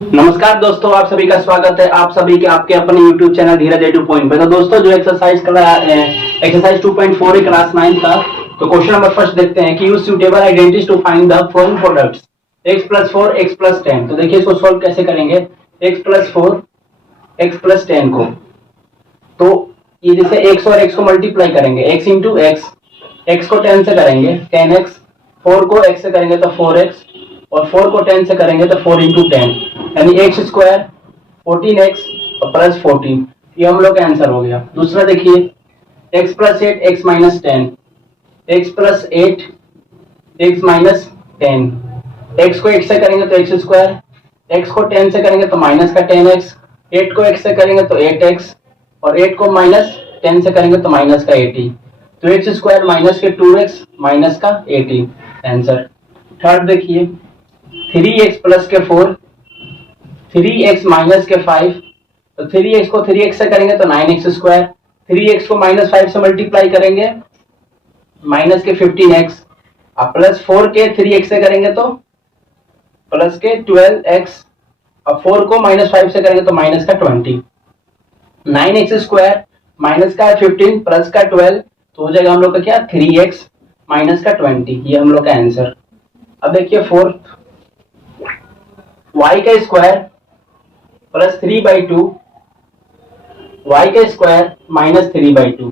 नमस्कार दोस्तों, आप सभी का स्वागत है आप सभी के आपके अपने YouTube चैनल धीरज एडू पॉइंट पे। तो दोस्तों जो एक्सरसाइज कर रहा है एक्सरसाइज 2.4 है क्लास 9 का। तो क्वेश्चन नंबर फर्स्ट देखते हैं कि use suitable identities to find the following products x + 4 x + 10। तो देखिए इसको सॉल्व कैसे करेंगे। x + 4 x + 10 को, तो ये जैसे x और x को मल्टीप्लाई करेंगे, x इंटू x को 10 से करेंगे 10x, 4 को x से करेंगे तो 4x, और 4 को 10 से करेंगे तो 4 इंटू 10 यानी x स्क्वायर 14x और प्लस 14। ये हम लोग का आंसर हो गया। दूसरा देखिए x + 8 x - 10, x + 8 x - 10, x को 8 से करेंगे तो x स्क्वायर, x को 10 से करेंगे तो माइनस का 10x, 8 को x से करेंगे तो 8x, और 8 को माइनस 10 से करेंगे तो माइनस का 80। तो x स्क्वायर माइनस के 2x माइनस का 80 आंसर। थर्ड देखिए 3x + के 4 3x माइनस के 5, तो 3x को 3x से करेंगे तो 9x स्क्वायर, 3x को -5 से मल्टीप्लाई करेंगे माइनस के 15x, अब प्लस 4 के 3x से करेंगे तो प्लस के 12x, अब 4 को -5 से करेंगे तो माइनस का 20, 9x स्क्वायर माइनस का 15 प्लस का 12, तो हो जाएगा हम लोग का क्या 3x माइनस का 20। ये हम लोग का आंसर। अब देखिए फोर्थ y का स्क्वायर प्लस 3/2, y का स्क्वायर माइनस 3/2,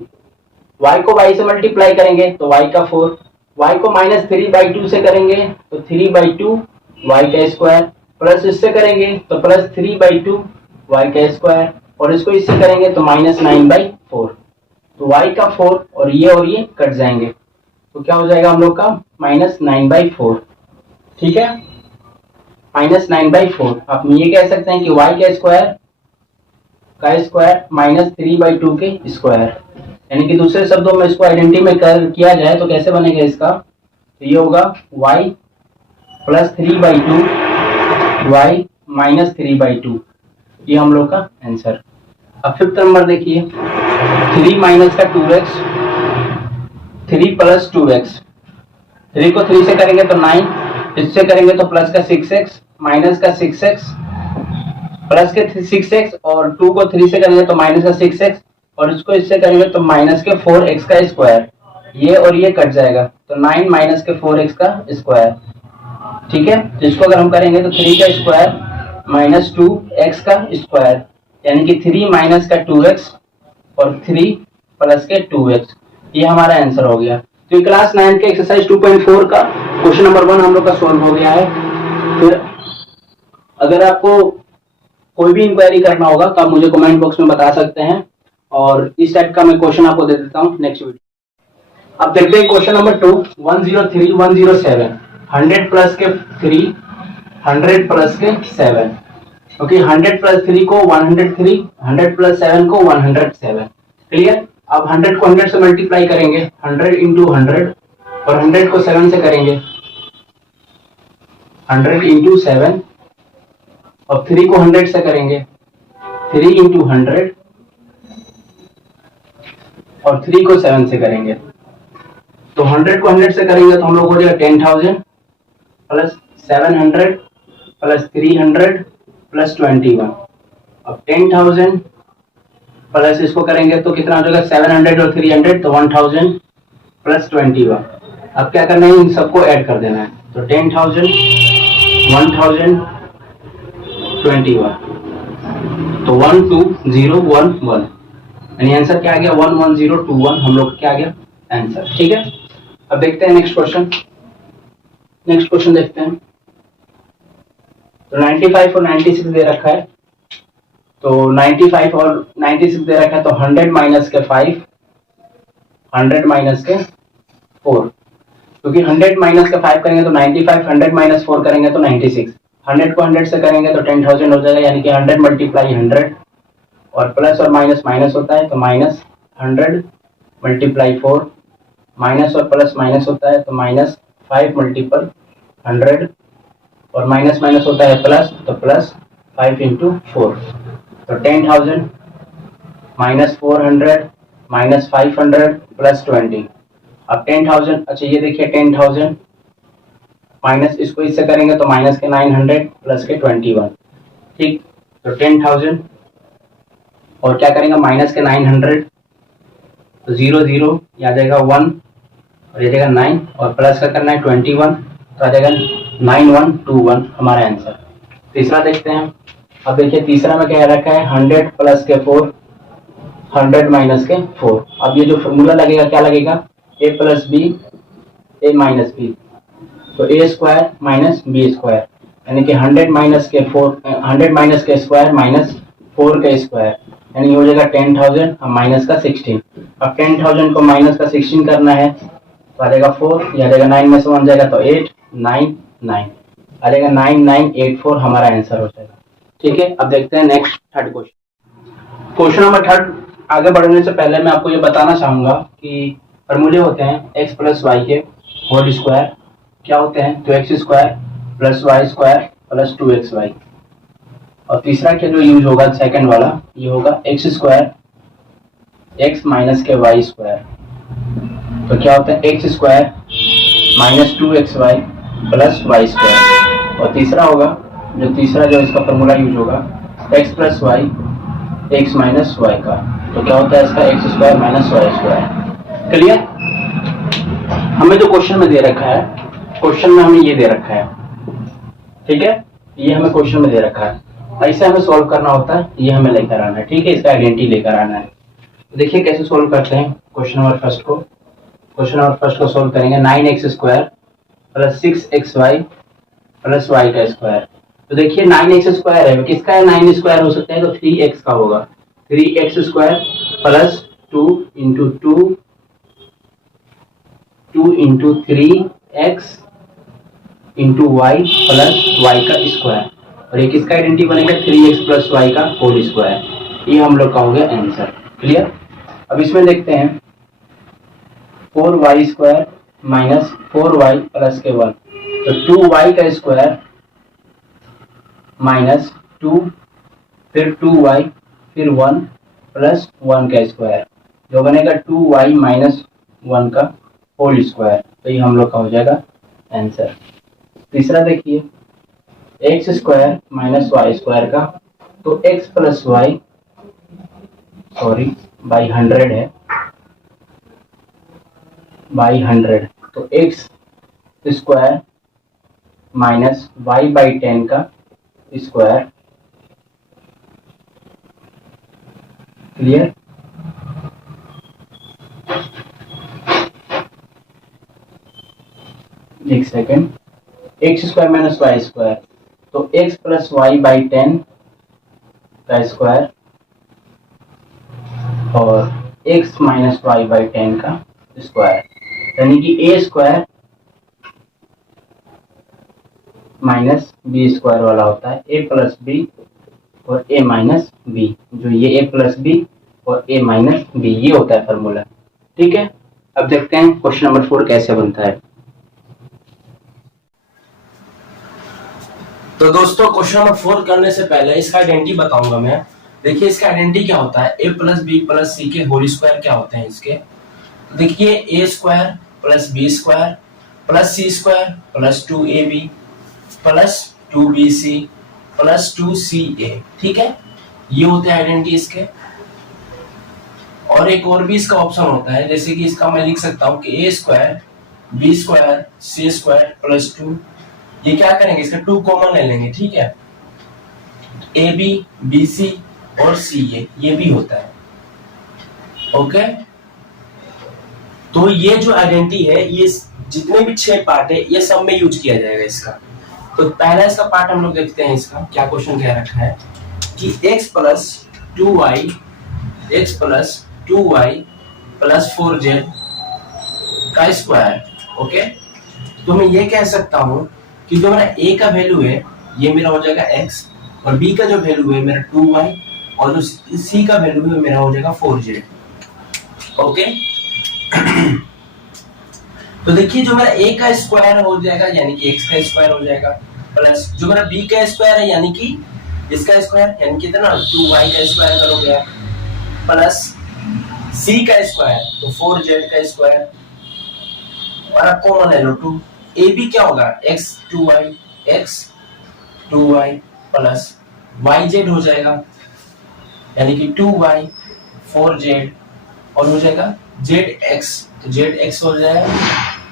y को y से मल्टीप्लाई करेंगे तो y का 4, y को माइनस 3/2 से करेंगे तो 3/2 y का स्क्वायर, प्लस इससे करेंगे तो प्लस 3/2 y का स्क्वायर, और इसको इससे करेंगे तो माइनस 9/4। तो y का 4 और ये कट जाएंगे, तो क्या हो जाएगा हम लोग का माइनस 9/4। ठीक है, माइनस 9/4। आप ये कह सकते हैं कि y का स्क्वायर माइनस 3/2 के स्क्वायर, यानी कि दूसरे शब्दों में इसको आइडेंटिटी में किया जाए तो कैसे बनेगा इसका, तो ये होगा y + 3/2 y - 3/2। ये हम लोग का आंसर। अब फिफ्थ नंबर देखिए 3 माइनस का 2x 3 + 2x, 3 को 3 से करेंगे तो 9, इससे करेंगे तो प्लस का 6x माइनस का 6x, प्लस के 6x, और 2 को 3 से करेंगे तो माइनस का 6x, और इसको इससे करेंगे तो माइनस के 4x का स्क्वायर, ये और ये कट जाएगा तो 9 माइनस के 4x का स्क्वायर। ठीक है, तो इसको अगर हम करेंगे तो 3 का स्क्वायर माइनस 2x का स्क्वायर, यानी कि 3 माइनस का 2x और 3 प्लस के 2x। ये हमारा आंसर हो गया। तो क्लास 9 के एक्सरसाइज 2.4 का क्वेश्चन नंबर 1 हम लोग का सॉल्व हो गया है। फिर अगर आपको कोई भी इंक्वायरी करना होगा तो आप मुझे कमेंट बॉक्स में बता सकते हैं, और इस टाइप का मैं क्वेश्चन आपको दे देता हूँ नेक्स्ट वीडियो। अब देखते हैं क्वेश्चन नंबर 2 103 107, 100 प्लस के 3 100 प्लस के 7। ओके, 100 प्लस 3 को 103, 100 प्लस 7 को 107। क्लियर। अब 100 को 100 से मल्टीप्लाई करेंगे 100 इंटू 100, और 100 को 7 से करेंगे 100 इंटू 7, और 3 को 100 से करेंगे 3 इंटू 100, और 3 को 7 से करेंगे तो 100 को 100 से करेंगे तो हम लोग हो जाएगा 10,000 प्लस 700 प्लस 300 प्लस 21। अब 10,000 प्लस इसको करेंगे तो कितना हो जाएगा 700 और 300 तो 1000 प्लस 21। अब क्या करना है, इन सबको ऐड कर देना है, तो 10,000 1000 21, तो 12011, यानी आंसर क्या आ गया 11021। हम लोग क्या आ गया आंसर। ठीक है, अब देखते हैं नेक्स्ट क्वेश्चन। नेक्स्ट क्वेश्चन देखते हैं। तो 95 और 96 दे रखा है, तो 95 और 96 दे रखा है, तो 100 माइनस के 5 100 माइनस के 4, क्योंकि 100 माइनस का 5 करेंगे तो 95, 100 माइनस 4 करेंगे तो 96, 100 को 100 से करेंगे तो 10,000 हो जाएगा, यानी कि 100 मल्टीप्लाई 100, और प्लस और माइनस माइनस होता है तो माइनस 100 मल्टीप्लाई 4, माइनस और प्लस माइनस होता है तो माइनस 5 मल्टीपल 100, और माइनस माइनस होता है प्लस, तो प्लस 5 इंटू 4, तो 10,000 माइनस 400 माइनस 500 प्लस 20। अब 10,000, अच्छा ये देखिए 10,000 माइनस इसको इससे करेंगे तो माइनस के 900 प्लस के 21, ठीक। तो 10,000 और क्या करेंगे माइनस के 900, तो 0 0 ये आ जाएगा 1 और ये जाएगा 9 और प्लस का करना है 21, तो आ जाएगा 9121 हमारा आंसर। तीसरा देखते हैं। अब देखिए तीसरा में क्या रखा है 100 प्लस के 4, 100 माइनस के 4। अब ये जो फॉर्मूला लगेगा क्या लगेगा, ए प्लस बी ए माइनस बी, तो ए स्क्वायर माइनस बी स्क्वायर, यानी कि 100 माइनस के 4, 100 माइनस के स्क्वायर माइनस 4 का स्क्वायर, यानी ये हो जाएगा 10,000 और माइनस का 16। अब 10,000 को माइनस का 16 करना है तो आ जाएगा 4, या जाएगा 9 में से 1 जाएगा तो 8 9 9 आ जाएगा 9984 हमारा आंसर हो जाएगा। ठीक है, अब देखते हैं next third question. Question number third. आगे बढ़ने से पहले मैं आपको ये बताना चाहूंगा कि फॉर्मूले होते हैं एक्स प्लस वाई के होल स्क्वायर क्या होते हैं, तो X square plus Y square plus 2xy। और तीसरा क्या जो यूज होगा सेकंड वाला, ये होगा एक्स स्क्वायर एक्स माइनस के वाई स्क्वायर, तो क्या होता है x square minus 2xy plus Y square. और तीसरा होगा तीसरा जो इसका फॉर्मूला यूज होगा X plus Y X minus Y का, तो क्या होता है इसका X square minus Y square. Clear. हमें जो क्वेश्चन में दे रखा है, क्वेश्चन में हमें ये दे रखा है, ठीक है, ये हमें क्वेश्चन में दे रखा है, ऐसे हमें सॉल्व करना होता है, ये हमें लेकर आना है। ठीक है, इसका आइडेंटिटी लेकर आना है। तो देखिए कैसे सॉल्व करते हैं क्वेश्चन नंबर फर्स्ट को। क्वेश्चन नंबर फर्स्ट को सॉल्व करेंगे 9x square plus 6xy plus Y का स्क्वायर। तो देखिए 9x स्क्वायर है, किसका है 9 स्क्वायर हो सकता है, तो 3x का होगा। 3x square plus 2 into 2 into 3x into Y plus Y का स्क्वायर, और ये किसका आइडेंटिटी बनेगा 3x प्लस वाई का होल स्क्वायर। ये हम लोग का हो गया आंसर। क्लियर। अब इसमें देखते हैं 4y square minus 4y plus के 1, तो 2y का स्क्वायर माइनस 2 फिर 2y फिर 1 प्लस 1 का स्क्वायर, जो बनेगा 2y माइनस 1 का होल स्क्वायर। तो ये हम लोग का हो जाएगा आंसर। तीसरा देखिए X square minus Y square का, तो X plus Y sorry by 100 है, बाई 100, तो X square minus Y by 10 का स्क्वायर। क्लियर। एक second, X square minus Y square, तो एक्स प्लस वाई बाई 10 का स्क्वायर और एक्स माइनस वाई बाई 10 का स्क्वायर, यानी कि ए स्क्वायर माइनस बी स्क्वायर वाला होता है, ए प्लस बी और ए माइनस बी, जो ये ए प्लस बी और ए माइनस बी, ये होता है फॉर्मूला। ठीक है, अब देखते हैं क्वेश्चन नंबर 4 कैसे बनता है। तो दोस्तों क्वेश्चन नंबर 4 करने से पहले इसका आइडेंटिटी बताऊंगा मैं। देखिए इसका आइडेंटिटी क्या होता है, A plus B plus C के होल स्क्वायर क्या होते हैं इसके। देखिए A square plus B square plus C square plus 2ab plus 2bc plus 2ca। ठीक है, ये होते हैं आइडेंटिटी इसके। और एक और भी इसका ऑप्शन होता है, जैसे कि इसका मैं लिख सकता हूँ कि ए स्क्वायर बी स्क्वायर सी स्क्वायर प्लस 2, ये क्या करेंगे इसका 2 कॉमन ले लेंगे। ठीक है, ए बी बी सी और सी ये भी होता है। ओके, तो ये जो आइडेंटिटी है ये जितने भी 6 पार्ट है ये सब में यूज किया जाएगा इसका। तो पहला इसका पार्ट हम लोग देखते हैं, इसका क्या क्वेश्चन कह रखा है कि x plus 2y plus 4z का स्क्वायर। ओके, तो मैं ये कह सकता हूं कि जो मेरा a का वैल्यू है ये मेरा हो जाएगा x, और b का जो वैल्यू है मेरा 2y, और जो c का वैल्यू है मेरा हो जाएगा 4z। ओके, तो देखिए जो मेरा a का स्क्वायर हो जाएगा यानी कि x का स्क्वायर हो जाएगा, प्लस जो मेरा b का स्क्वायर है यानी कि इसका स्क्वायर यानी कितना 2y का स्क्वायर करोगे आप, प्लस c का स्क्वायर तो 4z का स्क्वायर, और आप कॉमन ले लो 2। a b क्या होगा x 2y plus y Z हो जाएगा, यानी कि 2y 4z, और हो जाएगा जेड एक्स, तो जेड एक्स हो जाएगा,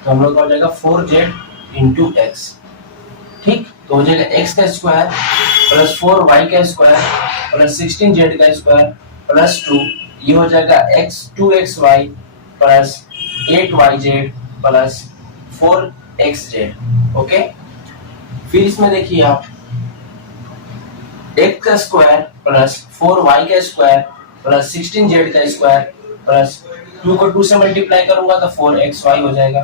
तो हम लोग का हो जाएगा 4z इंटू एक्स। ठीक, तो हो जाएगा x का स्क्वायर प्लस 4y का स्क्वायर प्लस 16z का स्क्वायर प्लस 2, ये हो जाएगा x 2xy plus 8yz plus 4xz। Okay, फिर इसमें देखिए आप x का स्क्वायर प्लस 4y का स्क्वायर प्लस 16z का स्क्वायर प्लस 2 को 2 से मल्टीप्लाई करूंगा तो 4xy हो जाएगा।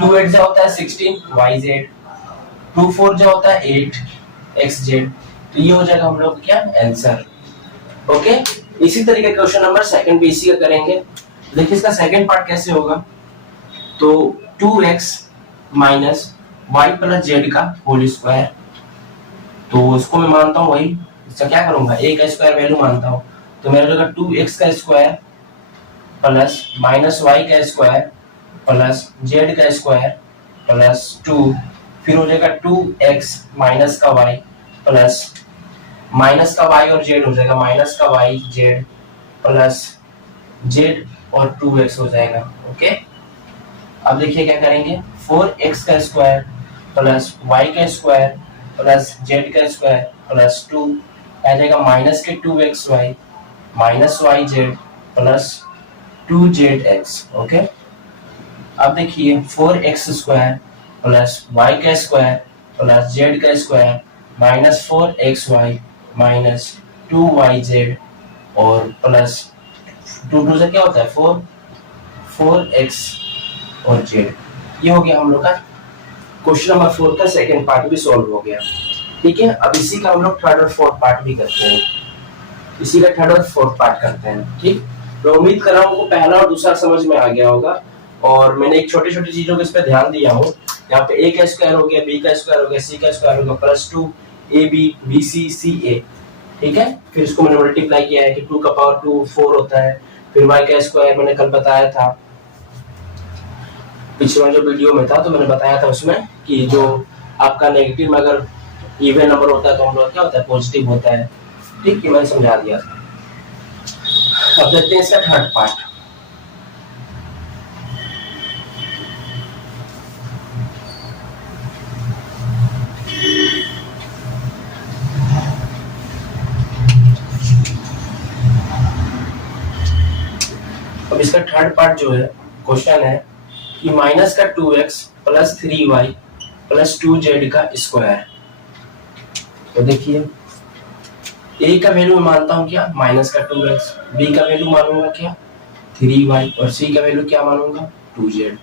2 8 जा होता है 16yz, 2 4 जा होता है 8xz, तो ये हो जाएगा हम लोग क्या आंसर। ओके, इसी तरीके क्वेश्चन नंबर सेकंड भी इसी का करेंगे। देखिए इसका सेकंड पार्ट कैसे होगा, तो 2x minus Y plus Z का होल स्क्वायर, तो उसको मैं मानता हूँ वही, इसका क्या करूंगा a का स्क्वायर वैल्यू मानता हूँ, तो मेरा होगा 2x का स्क्वायर प्लस माइनस वाई का स्क्वायर प्लस जेड का स्क्वायर प्लस 2, फिर हो जाएगा 2x माइनस का y प्लस माइनस का y और z हो जाएगा माइनस का y z प्लस z और 2x हो जाएगा। ओके, अब देखिए क्या करेंगे, 4x का स्क्वायर प्लस y का स्क्वायर प्लस z का स्क्वायर प्लस 2 आ जाएगा माइनस के 2xy minus yz plus 2zx। Okay, अब देखिए 4x स्क्वायर प्लस y का स्क्वायर प्लस z का square minus 4xy minus 2yz और प्लस 2 से क्या होता है 4x और z। ये हो गया हम लोग का क्वेश्चन नंबर 4 का सेकंड पार्ट भी सॉल्व हो गया। ठीक है, अब इसी का हम लोग थर्ड और फोर्थ पार्ट भी करते हैं, इसी का थर्ड और फोर्थ पार्ट करते हैं। ठीक, तो उम्मीद कर रहा हूँ पहला और दूसरा समझ में आ गया होगा, और मैंने एक छोटी छोटी चीजों को इस पे ध्यान दिया हूँ। यहाँ पे a का स्क्वायर हो गया, b का स्क्वायर हो गया, c का स्क्वायर हो गया प्लस 2 ab bc ca। ठीक है, फिर इसको मैंने मल्टीप्लाई किया है कि 2 का पावर 2 4 होता है, फिर y का स्क्वायर मैंने कल बताया था, पिछले जो वीडियो में था तो मैंने बताया था उसमें कि जो आपका नेगेटिव में अगर इवन नंबर होता है तो हम लोग क्या होता है पॉजिटिव होता है। ठीक, ये मैंने समझा दिया। अब देखते हैं इसका थर्ड पार्ट। अब इसका थर्ड पार्ट जो है क्वेश्चन है कि माइनस का 2x plus 3y plus 2z का स्क्वायर। तो देखिए a का वैल्यू मैं मानता हूं क्या माइनस का 2x, b का वैल्यू मानूंगा क्या 3y और c का वैल्यू क्या मानूंगा 2z।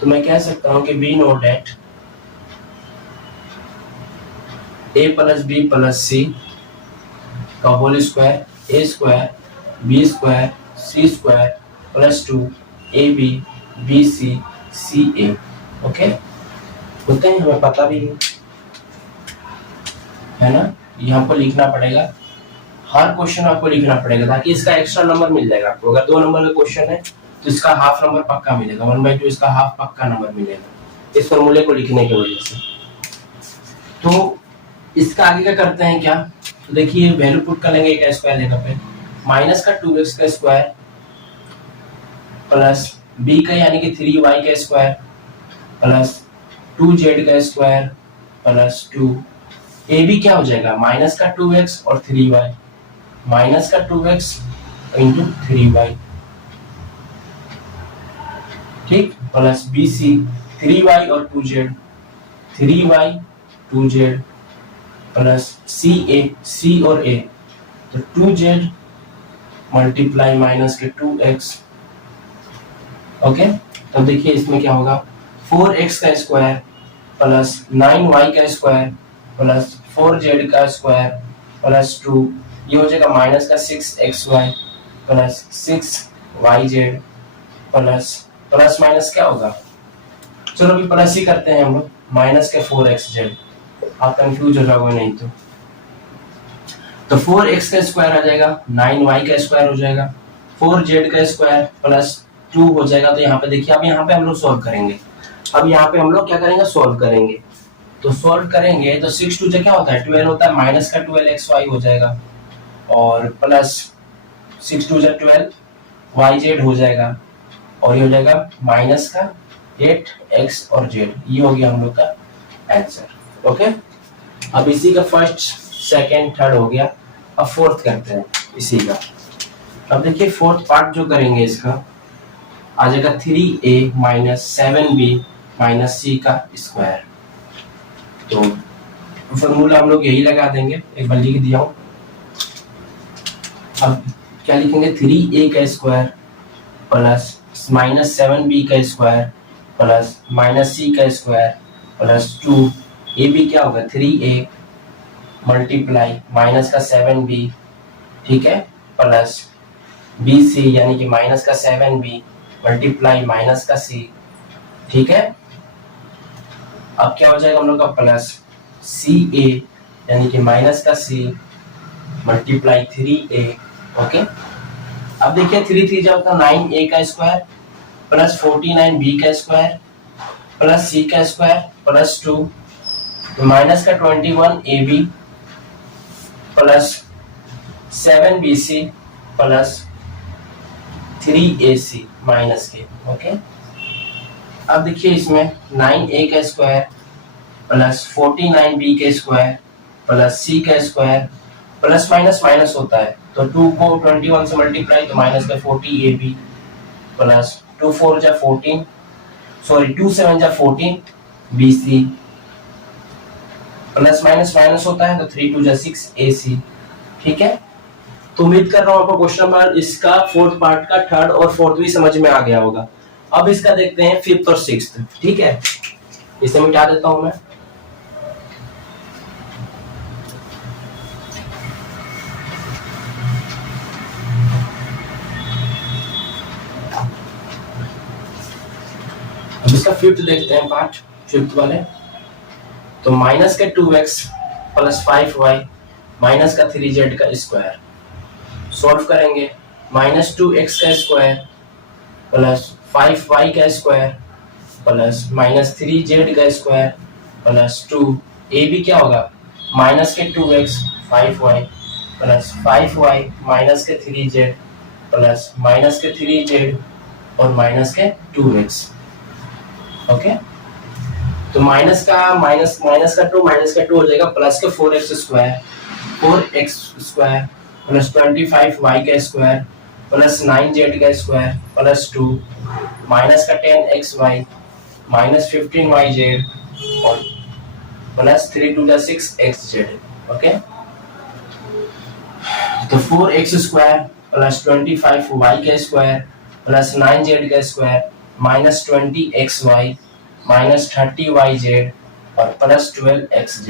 तो मैं कह सकता हूं कि we know that a plus b plus c का whole square a square b square c square plus 2 ab bc ca। Okay, होते हैं, हमें पता भी है ना, यहाँ पर लिखना पड़ेगा, हर क्वेश्चन आपको लिखना पड़ेगा ताकि इसका एक्स्ट्रा नंबर मिल जाएगा आपको। अगर 2 नंबर का क्वेश्चन है तो इसका हाफ नंबर पक्का मिलेगा, 1/2 इसका हाफ पक्का नंबर मिलेगा इस फॉर्मूले को लिखने की वजह से। तो इसका आगे का करते हैं क्या, तो देखिए वैल्यू पुट कर लेंगे a का स्क्वायर जगह पे, माइनस का 2x का स्क्वायर प्लस b का यानी कि 3y का स्क्वायर प्लस 2z का स्क्वायर प्लस 2 ab क्या हो जाएगा माइनस का 2x और 3y माइनस का 2x इंटू 3y। ठीक, प्लस bc 3y और 2z 3y 2z plus ca c और a, तो 2z मल्टीप्लाई माइनस के 2x। ओके, तब देखिए इसमें क्या होगा 4x का स्क्वायर प्लस 9y का स्क्वायर प्लस 4z का स्क्वायर प्लस 2, ये हो जाएगा माइनस का 6xy plus 6yz plus plus minus क्या होगा, चलो अभी प्लस ही करते हैं हम लोग, माइनस के 4xz, आप कंफ्यूज हो जाओगे नहीं तो 4x का स्क्वायर आ जाएगा 9y का स्क्वायर हो जाएगा 4z का स्क्वायर प्लस 2 हो जाएगा। तो यहाँ पे देखिए अब यहाँ पे हम लोग सॉल्व करेंगे, अब यहाँ पे हम लोग क्या करेंगे सॉल्व करेंगे। तो सॉल्व करेंगे तो 6 टू क्या होता है 12 होता है, माइनस का 12xy हो जाएगा और प्लस 6 टू 12 yz हो जाएगा और ये हो जाएगा माइनस का 8x और z। ये हो गया हम लोग का आंसर। ओके, अब इसी का फर्स्ट सेकंड थर्ड हो गया। अब फोर्थ करते हैं इसी का। अब देखिए फोर्थ पार्ट जो करेंगे इसका आ जाएगा 3a minus 7b minus c का स्क्वायर। तो फॉर्मूला हम लोग यही लगा देंगे, एक बार लिख दिया हूं। अब क्या लिखेंगे 3a का स्क्वायर प्लस माइनस 7b का स्क्वायर प्लस माइनस c का स्क्वायर प्लस 2ab क्या होगा 3a मल्टीप्लाई माइनस का 7b, ठीक है, प्लस bc यानी कि माइनस का 7b मल्टीप्लाई माइनस का c, ठीक है। अब क्या हो जाएगा हम लोग का प्लस ca यानी कि माइनस का c मल्टीप्लाई 3a। ओके, अब देखिए 3 3 जा 9a का स्क्वायर प्लस 49b का स्क्वायर प्लस c का स्क्वायर प्लस 2 माइनस का 21ab plus 7bc plus 3ac minus के। ओके, अब देखिए इसमें 9a का स्क्वायर प्लस 49b का स्क्वायर प्लस c का स्क्वायर प्लस माइनस माइनस होता है तो 2 को 21 से मल्टीप्लाई तो माइनस का 40ab प्लस 2 4 जा 14 सॉरी 2 7 जा 14 bc प्लस माइनस माइनस होता है तो 3 2 जा 6 ac, ठीक है। तो उम्मीद कर रहा हूँ आपको क्वेश्चन नंबर इसका फोर्थ पार्ट का थर्ड और फोर्थ भी समझ में आ गया होगा। अब इसका देखते हैं फिफ्थ और सिक्स्थ, ठीक है। इसे मिटा देता हूं मैं। अब इसका फिफ्थ देखते हैं पार्ट, फिफ्थ वाले। तो माइनस का 2x प्लस 5y माइनस का 3z का स्क्वायर सॉल्व करेंगे। माइनस 2x का स्क्वायर प्लस 5y का स्क्वायर प्लस माइनस 3z का स्क्वायर प्लस 2 a भी क्या होगा माइनस के 2x 5y plus 5y minus के 3z प्लस माइनस के 3z और माइनस के 2x। ओके, तो माइनस का 2 माइनस का 2 हो जाएगा प्लस के 4x स्क्वायर प्लस 25y का स्क्वायर प्लस 9z का स्क्वायर प्लस 2 माइनस का 10xy माइनस 15yz और प्लस 3 2 6xz। ओके, तो 4x स्क्वायर प्लस 25y का स्क्वायर प्लस 9z का square minus 20xy minus 30yz और प्लस 12xz,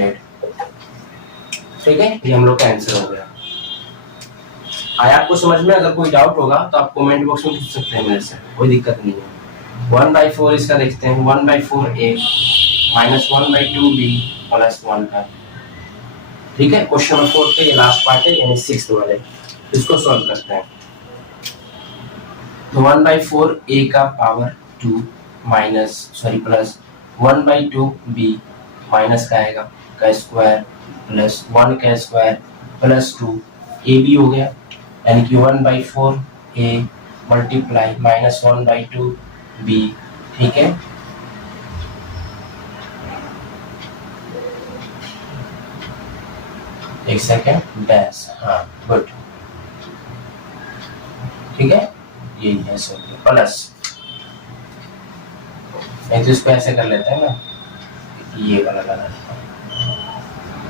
ठीक है। ये हम लोग का आंसर हो गया। आया आपको समझ में? अगर कोई डाउट होगा तो आप कमेंट बॉक्स में पूछ सकते हैं मेरे से, कोई दिक्कत नहीं है। 1/4 इसका देखते हैं 1/4a माइनस 1/2b प्लस 1 का, ठीक है। क्वेश्चन नंबर 4 पे ये लास्ट पार्ट है यानी 6th वाले, इसको सॉल्व करते हैं। तो 1/4a का power 2 minus plus 1/2b minus का आएगा का स्क्वायर प्लस 1 का स्क्वायर प्लस 2ab हो गया यानी कि 1/4a मल्टीप्लाई माइनस 1/2b, ठीक है। एक सेकेंड डैश, हाँ गुड, ठीक है। यही है सर प्लस, नहीं तो इसको ऐसे कर लेते हैं ना, ये वाला लगा,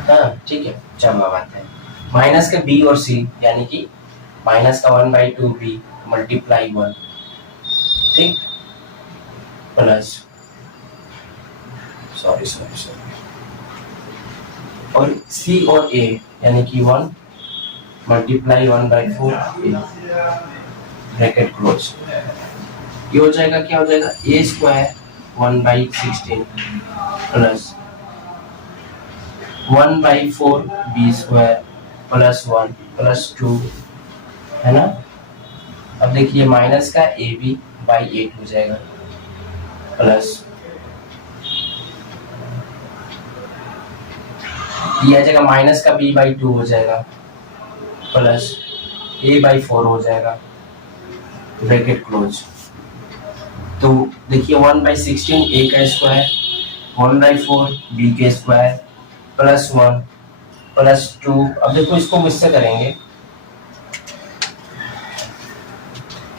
हाँ ठीक है। चलो अब आते हैं माइनस का b और c यानी कि माइनस का 1/2b मल्टीप्लाई 1, ठीक, प्लस सॉरी और c और a यानी कि 1 मल्टीप्लाई 1/4 ब्रैकेट क्लोज। ये हो जाएगा क्या हो जाएगा a square 1/16 plus 1/4b square plus 1 plus 2, है ना। अब देखिए माइनस का ab/8 हो जाएगा प्लस ये आ जाएगा माइनस का b/2 हो जाएगा प्लस a/4 हो जाएगा ब्रैकेट क्लोज। तो देखिए 1/16 a का स्क्वायर 1/4 b के स्क्वायर प्लस 1 प्लस 2। अब देखो इसको मुझसे करेंगे।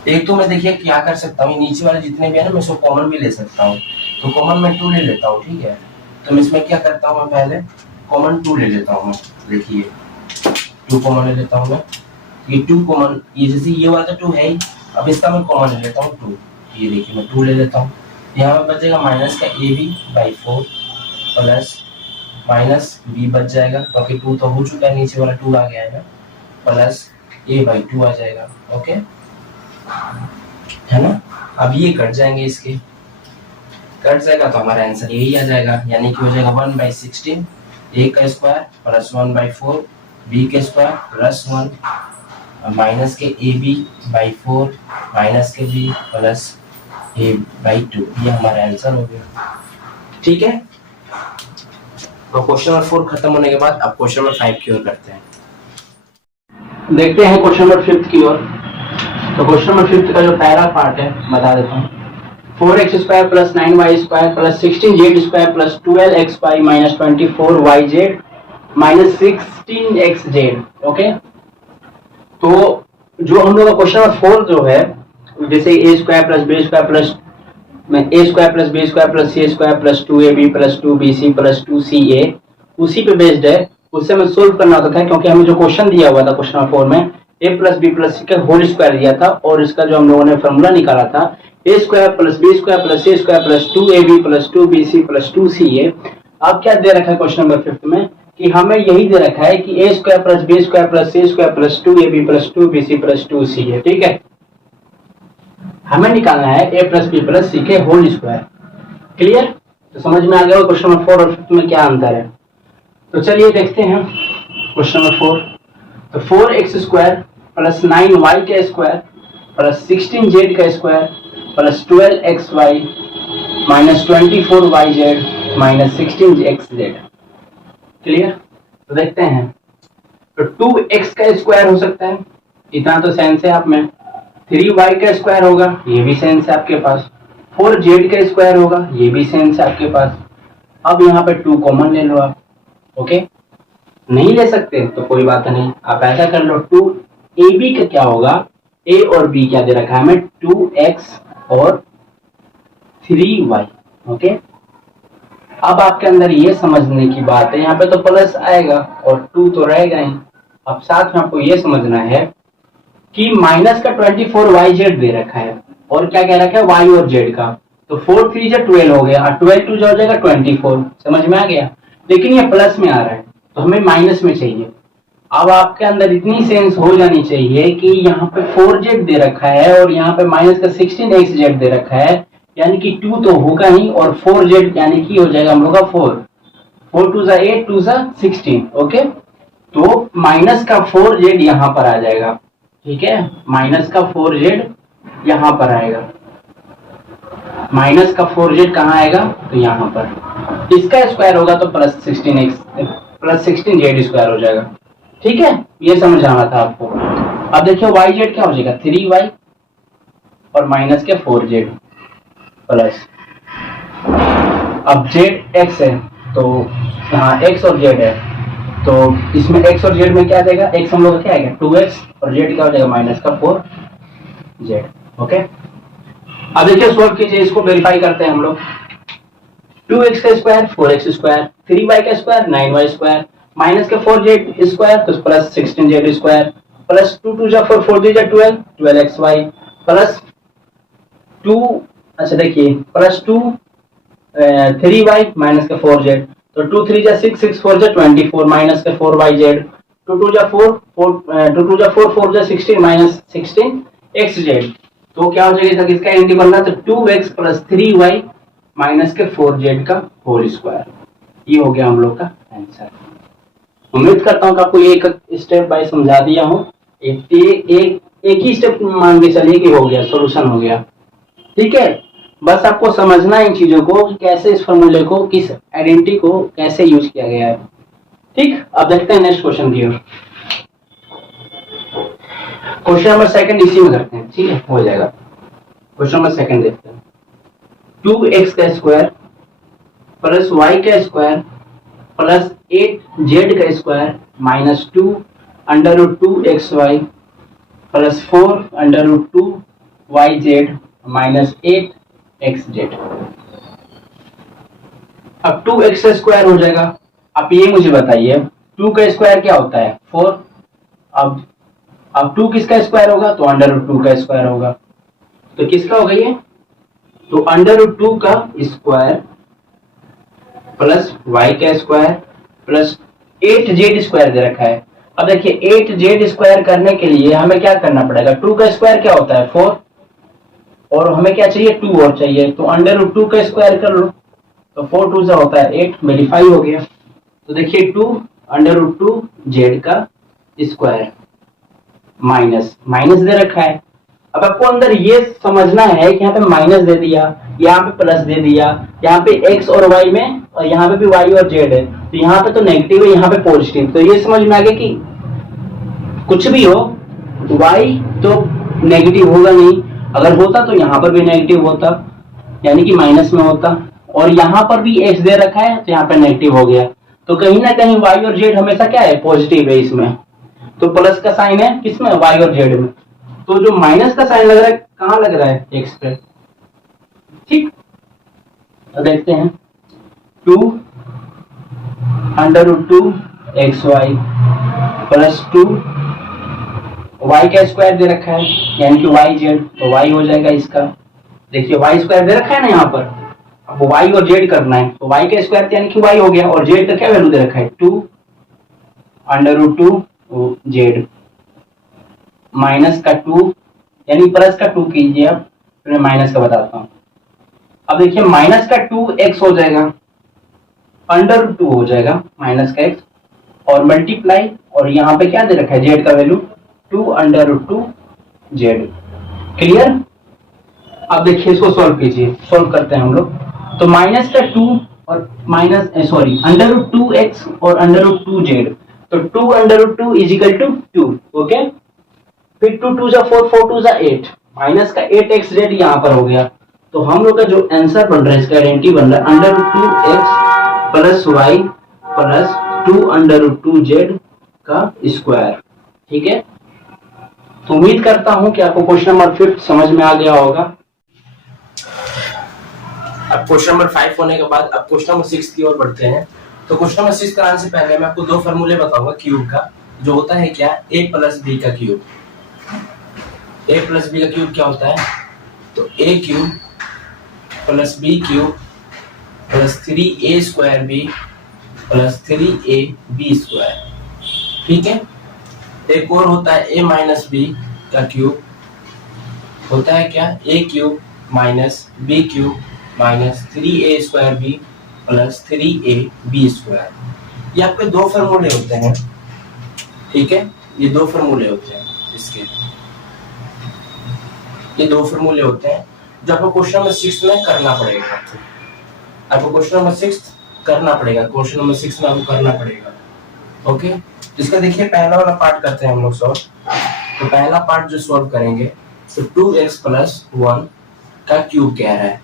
एक तो मैं देखिए क्या कर सकता हूँ, नीचे वाले जितने भी है ना मैं इसको कॉमन भी ले सकता हूँ। तो कॉमन मैं 2 ले लेता हूँ, ठीक है। तो मैं इसमें क्या करता हूँ, मैं पहले कॉमन 2 ले लेता हूँ। मैं देखिए 2 कॉमन ले लेता हूँ मैं। ये 2 कॉमन, ये जैसे ये वाला 2 है ही, अब इसका मैं कॉमन ले लेता हूँ 2। ये देखिए मैं 2 ले लेता हूँ। यहाँ पे बचेगा माइनस का ab/4 प्लस माइनस b बच जाएगा क्योंकि 2 तो हो चुका है, नीचे वाला 2 आ गया है ना, प्लस a/2 आ जाएगा। ओके है ना। अब ये कट जाएंगे, इसके कट जाएगा तो हमारा आंसर यही आ जाएगा, यानी कि हो जाएगा 1/16 a का स्क्वायर प्लस 1/4 b के स्क्वायर प्लस 1 माइनस के ab/4 माइनस के b प्लस a/2। ये हमारा आंसर हो गया, ठीक है। तो क्वेश्चन नंबर 4 खत्म होने के बाद अब क्वेश्चन नंबर 5 की ओर करते हैं। देखते हैं क्वेश्चन नंबर 5 की ओर। तो क्वेश्चन नंबर 5 का जो पहला पार्ट है बता देता हूँ। 4x² plus 9y² plus 16z² plus 12xy minus 24yz minus 16xz। Okay, तो जो हम लोग का क्वेश्चन नंबर 4 जो है, जैसे a² plus b² plus a² plus b² plus c² plus 2ab plus 2bc plus 2ca उसी पे बेस्ड है। उससे हमें सोल्व करना होता है क्योंकि हमें जो क्वेश्चन दिया हुआ था क्वेश्चन नंबर 4 में a प्लस बी प्लस सी का होल स्क्वायर दिया था और इसका जो हम लोगों ने फॉर्मूला निकाला था a² plus b² plus c² plus 2ab plus 2bc plus 2ca। अब क्या दे रखा है क्वेश्चन नंबर 5 में कि हमें यही दे रखा है कि a² plus b² plus c² plus 2ab plus 2bc plus 2ca। ठीक है, हमें निकालना है a plus B plus C के होल स्क्वायर। क्लियर? तो समझ में आ गया क्वेश्चन नंबर 4 और 5 में क्या अंतर है। तो चलिए देखते हैं क्वेश्चन नंबर 4। तो 4x² प्लस 9y का स्क्वायर प्लस 16z का square plus 12xy minus 24yz minus 16xz। Clear? तो देखते हैं। तो 2x का स्क्वायर हो सकता है, इतना तो सेंस है आप में। 3y का स्क्वायर होगा, ये भी सेंस है आपके पास। 4z का स्क्वायर होगा, ये भी सेंस है आपके पास। अब यहाँ पे 2 कॉमन ले लो आप। ओके, नहीं ले सकते तो कोई बात नहीं, आप ऐसा कर लो 2ab का क्या होगा, a और b क्या दे रखा है हमें 2x और 3y। ओके, अब आपके अंदर ये समझने की बात है, यहाँ पे तो प्लस आएगा और 2 तो रहेगा ही। अब साथ में आपको ये समझना है कि माइनस का 24yz दे रखा है और क्या कह रखा है y और z का। तो 4 3 जा 12 हो गया और 12 2 जा हो जाएगा 24। समझ में आ गया, लेकिन ये प्लस में आ रहा है तो हमें माइनस में चाहिए। अब आपके अंदर इतनी सेंस हो जानी चाहिए कि यहाँ पे 4z दे रखा है और यहाँ पे माइनस का 16xz दे रखा है, यानी कि 2 तो होगा ही और 4z यानी कि हो जाएगा हम लोग का 4 2 जा 8 2 जा 16। ओके, तो माइनस का 4z यहाँ पर आ जाएगा। ठीक है, माइनस का 4z यहाँ पर आएगा। माइनस का 4z कहाँ आएगा, तो यहाँ पर। इसका स्क्वायर होगा तो प्लस 16z स्क्वायर हो जाएगा। ठीक है, ये समझ आना था आपको। अब देखिए yz क्या हो जाएगा 3y और माइनस के 4z प्लस, अब z x है तो हाँ x और z है तो इसमें x और z में क्या देगा, x हम लोग क्या आएगा 2x और z क्या हो जाएगा माइनस का 4z। ओके, अब देखिए सॉल्व कीजिए, इसको वेरीफाई करते हैं हम लोग। 2x का स्क्वायर 4x स्क्वायर, 3y का स्क्वायर 9y स्क्वायर, माइनस का 4z स्क्वायर तो प्लस 16z स्क्वायर प्लस 2 2 जा 4 4 3 जा 12 12xy प्लस 2, अच्छा देखिए प्लस 2 3y माइनस का 4z तो 2 3 जा 6 6 4 जा 24 माइनस का 4yz 2 2 जा 4 2 2 जा 4 4 जा 16 माइनस 16xz। तो क्या हो जाएगा तक इसका आइडेंटिटी बनना, तो 2x प्लस 3y माइनस के 4z का होल स्क्वायर। ये हो गया हम लोग का आंसर। उम्मीद करता हूँ कि आपको एक स्टेप बाय समझा दिया हूँ। एक ही स्टेप मान के चलिए कि हो गया, सॉल्यूशन हो गया। ठीक है, बस आपको समझना इन चीजों को, कैसे इस फॉर्मूले को, किस आइडेंटिटी को कैसे यूज किया गया है। ठीक, अब देखते हैं नेक्स्ट क्वेश्चन की ओर। क्वेश्चन नंबर सेकंड इसी में करते हैं, ठीक है, हो जाएगा। क्वेश्चन नंबर सेकंड देखते हैं। 2x का स्क्वायर प्लस y का स्क्वायर प्लस 8z का square minus 2 under root 2xy plus 4 under root 2yz minus 8xz। अब 2x का स्क्वायर हो जाएगा। अब ये मुझे बताइए 2 का स्क्वायर क्या होता है 4। अब 2 किसका स्क्वायर होगा तो अंडर रूट 2 का स्क्वायर होगा। तो किसका होगा ये, तो अंडर रूट 2 का स्क्वायर प्लस y का स्क्वायर प्लस 8z स्क्वायर दे रखा है। अब देखिए 8z स्क्वायर करने के लिए हमें क्या करना पड़ेगा, 2 का स्क्वायर क्या होता है 4 और हमें क्या चाहिए 2 और चाहिए, तो अंडर रूट 2 का स्क्वायर कर लो, तो 4 2 से होता है 8, वेरीफाई हो गया। तो देखिए 2 अंडर रूट 2 जेड का स्क्वायर माइनस माइनस दे रखा है। अब आपको अंदर ये समझना है कि यहाँ पे माइनस दे दिया, यहाँ पे प्लस दे दिया, यहाँ पे x और y में, और यहाँ पे भी y और z है, तो यहाँ पे तो नेगेटिव है, यहाँ पे पॉजिटिव। तो ये समझ में आ गया कि कुछ भी हो y तो नेगेटिव होगा नहीं, अगर होता तो यहाँ पर भी नेगेटिव होता, यानी कि माइनस में होता, और यहाँ पर भी x दे रखा है तो यहाँ पे नेगेटिव हो गया। तो कहीं ना कहीं y और z हमेशा क्या है पॉजिटिव है इसमें, तो प्लस का साइन है किसमें y और z में, तो जो माइनस का साइन लग रहा है कहाँ लग रहा है x पे। ठीक, तो देखते हैं 2 under root 2 xy plus 2 y का स्क्वायर दे रखा है यानी कि yz, तो y हो जाएगा इसका। देखिए y स्क्वायर दे रखा है ना यहाँ पर, अब y और z करना है, तो y का स्क्वायर यानी कि y हो गया, और z का क्या वैल्यू दे रखा है 2 अंडर रूट 2 z माइनस का 2 यानी प्लस का 2 कीजिए, अब मैं माइनस का बताता हूँ। अब देखिए माइनस का 2x हो जाएगा, अंडर रूट 2 हो जाएगा माइनस का x, और मल्टीप्लाई, और यहाँ पे क्या दे रखा है z का value 2 under root 2 z। Clear. अब देखिए इसको सॉल्व कीजिए, सॉल्व करते हैं हम लोग। तो माइनस का 2 और minus sorry under root 2x और अंडर रूट 2z, तो 2 under root 2 is equal to 2। Okay, फिर 2 2 जा 4 4 2 जा 8, माइनस का 8xz यहाँ पर हो गया। तो हम लोग का जो आंसर बन रहा है इसका आइडेंटिटी बन रहा है under root 2x plus y plus 2 under root 2z का स्क्वायर। ठीक है, तो उम्मीद करता हूं कि आपको क्वेश्चन नंबर 5 समझ में आ गया होगा। अब क्वेश्चन नंबर 5 होने के बाद अब क्वेश्चन नंबर 6 की ओर बढ़ते हैं। तो क्वेश्चन नंबर 6 कराने से पहले मैं आपको दो फॉर्मूले बताऊंगा क्यूब का, जो होता है क्या a प्लस बी का क्यूब। a प्लस बी का क्यूब क्या होता है, तो a cube plus b cube plus 3a square b plus 3ab square. ठीक है, एक और होता है a माइनस बी का क्यूब, होता है क्या a cube minus b cube minus 3a square b plus 3ab square. ये आपके दो फॉर्मूले होते हैं। ठीक है, ये दो फॉर्मूले होते हैं इसके, ये दो फॉर्मूले होते हैं जो आपको क्वेश्चन नंबर 6 में करना पड़ेगा। आपको क्वेश्चन नंबर 6 करना पड़ेगा, क्वेश्चन नंबर 6 में आपको करना पड़ेगा। ओके, इसका देखिए पहला वाला पार्ट करते हैं हम लोग सॉल्व। तो पहला पार्ट जो सॉल्व करेंगे, तो 2x प्लस 1 का क्यूब कह रहा है,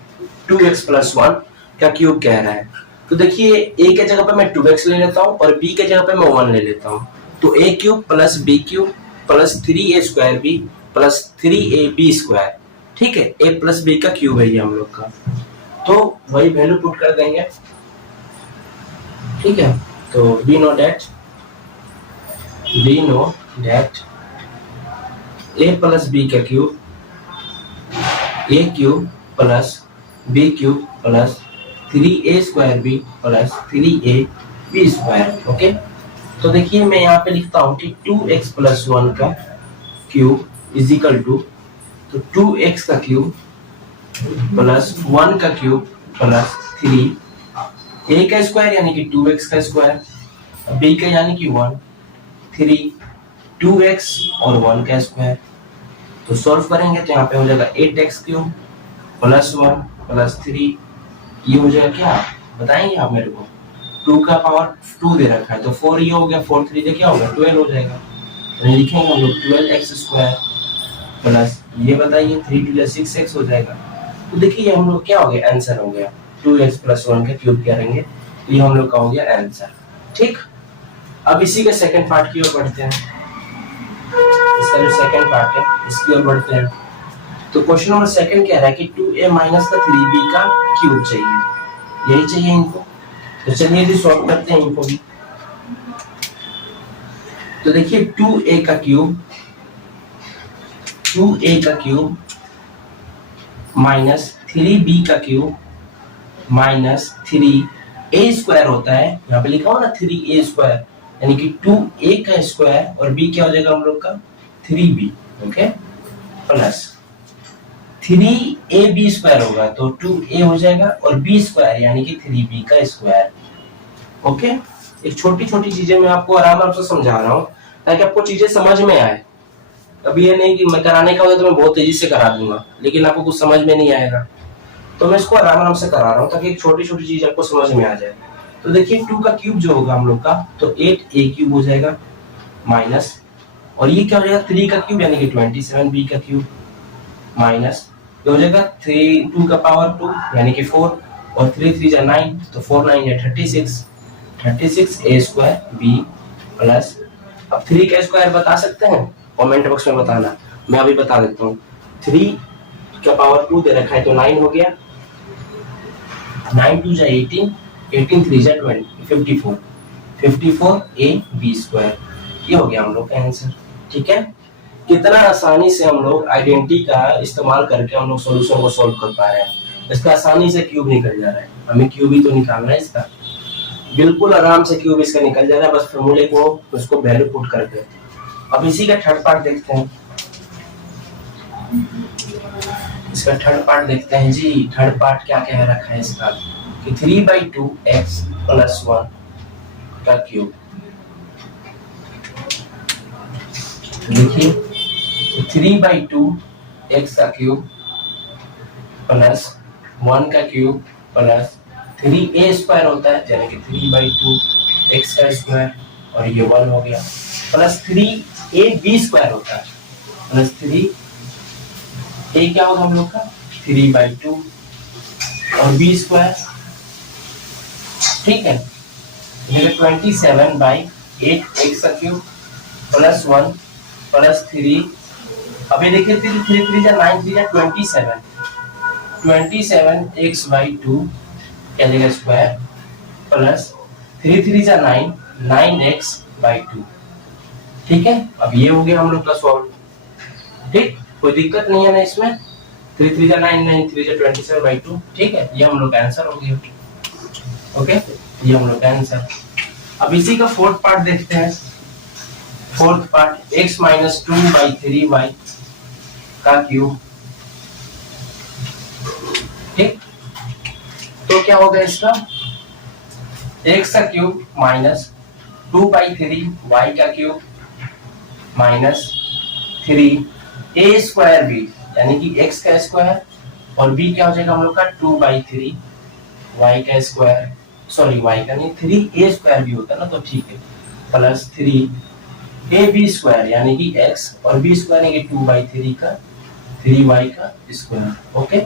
2x प्लस 1 का क्यूब कह रहा है। तो देखिए a के जगह पे मैं 2x ले लेता हूँ और b के जगह पे मैं 1 ले लेता हूँ। तो a cube plus b cube plus 3a square b plus 3ab square. ठीक है, a प्लस b का क्यूब है ये हम लोग का, तो वही वैल्यू पुट कर देंगे। ठीक है, तो we know that a plus b का cube, a cube plus b cube plus 3a square b plus 3ab square. Okay, तो देखिए मैं यहाँ पे लिखता हूँ कि 2x प्लस 1 का क्यूब इज इक्वल टू, तो 2x का क्यूब प्लस 1 का क्यूब प्लस 3a का स्क्वायर यानी कि 2x का स्क्वायर, b का यानी कि 1, 3 2x और 1 का स्क्वायर। तो सॉल्व करेंगे तो यहाँ पे हो जाएगा 8x क्यूब प्लस 1 प्लस 3, ये हो जाएगा क्या बताएंगे आप मेरे को, 2 का पावर 2 दे रखा है, तो 4 ये हो गया, 4 3 क्या हो गया, 12 हो जाएगा। तो लिखेंगे हम लोग 12x² प्लस ये बताइए 3 2 6x हो जाएगा। तो देखिए हम लोग क्या हो गया, आंसर हो गया। 2x + 1 का क्यूब करेंगे तो ये हम लोग का हो गया आंसर। ठीक, अब इसी के सेकंड पार्ट की ओर बढ़ते हैं। इसका जो सेकंड पार्ट है इसकी ओर बढ़ते हैं। तो क्वेश्चन नंबर सेकंड कह रहा है कि 2a माइनस का 3b का क्यूब चाहिए, यही चाहिए इनको। तो चलिए इसे सॉल्व करते हैं इनको भी। तो देखिए 2a का क्यूब माइनस 3b का क्यूब माइनस 3a² होता है, यहाँ पे लिखा हो ना 3a², यानी कि 2a का स्क्वायर और b क्या हो जाएगा हम लोग का 3b, ओके, प्लस 3ab² होगा तो 2a हो जाएगा और b² यानी कि 3b का स्क्वायर, ओके। एक छोटी छोटी चीजें मैं आपको आराम से समझा रहा हूँ ताकि आपको चीजें समझ में आए। अभी ये नहीं कि मैं कराने का होगा तो मैं बहुत तेजी से करा दूंगा लेकिन आपको कुछ समझ में नहीं आएगा, तो मैं इसको आराम से करा रहा हूँ ताकि एक छोटी छोटी चीज आपको समझ में आ जाए। तो देखिए 2 का क्यूब जो होगा हम लोग का तो 8a³ हो जाएगा माइनस, और ये क्या हो जाएगा 3 का क्यूब यानी कि 27b का क्यूब माइनस ये हो जाएगा 2 का पावर 2 यानी कि 4 और 3 3 जा 9 तो 4 9 या 36a²b प्लस, अब 3 का स्क्वायर बता सकते हैं कमेंट बॉक्स में बताना, मैं अभी बता देता हूँ। 3 का पावर 2 दे रखा है तो 9 हो गया, 9 2 जा 18 18 3 जा 20 54a² ये हो गया हम लोग का आंसर। ठीक है, कितना आसानी से हम लोग आइडेंटिटी का इस्तेमाल करके हम लोग सॉल्यूशन को सॉल्व कर पा रहे हैं। इसका आसानी से क्यूब निकल जा रहा है, हमें क्यूब ही तो निकालना है इसका, बिल्कुल आराम से क्यूब इसका निकल जा रहा है, बस फॉर्मूले को उसको वैल्यू पुट करके। अब इसी का थर्ड पार्ट देखते हैं, इसका थर्ड पार्ट देखते हैं जी। थर्ड पार्ट क्या कह रखा है इसका कि 3/2x + 1 का क्यूब। देखिए 3/2x का क्यूब प्लस 1 का क्यूब प्लस 3a² होता है यानी कि 3/2x का स्क्वायर और ये 1 हो गया प्लस 3ab² होता है प्लस 3a क्या होगा हम लोग का 3/2 और b², ठीक है, 27/8x का क्यूब प्लस 1 प्लस 3, अभी देखिए 3 3 3 जा 9 3 जा 27x/2 क्या जगह स्क्वायर प्लस 3 3 जा 9 9x/2, ठीक है। अब ये हो गया हम लोग का सॉल्व, ठीक, कोई दिक्कत नहीं है ना इसमें। 3 3 जा 9 9 3 जा 27/2, ठीक है, ये हम लोग का आंसर हो गया। ओके, ये हम लोग का आंसर। अब इसी का फोर्थ पार्ट देखते हैं। फोर्थ पार्ट x - 2/3y का क्यूब, ठीक, तो क्या होगा इसका x का क्यूब माइनस 2/3y का क्यूब माइनस 3a²b यानी कि x का स्क्वायर और b क्या हो जाएगा हम लोग का 2/3y का स्क्वायर, सॉरी y का नहीं 3a² भी होता ना तो ठीक है, प्लस 3ab² यानी कि x और b² यानी कि 2/3 का 3y का स्क्वायर, ओके।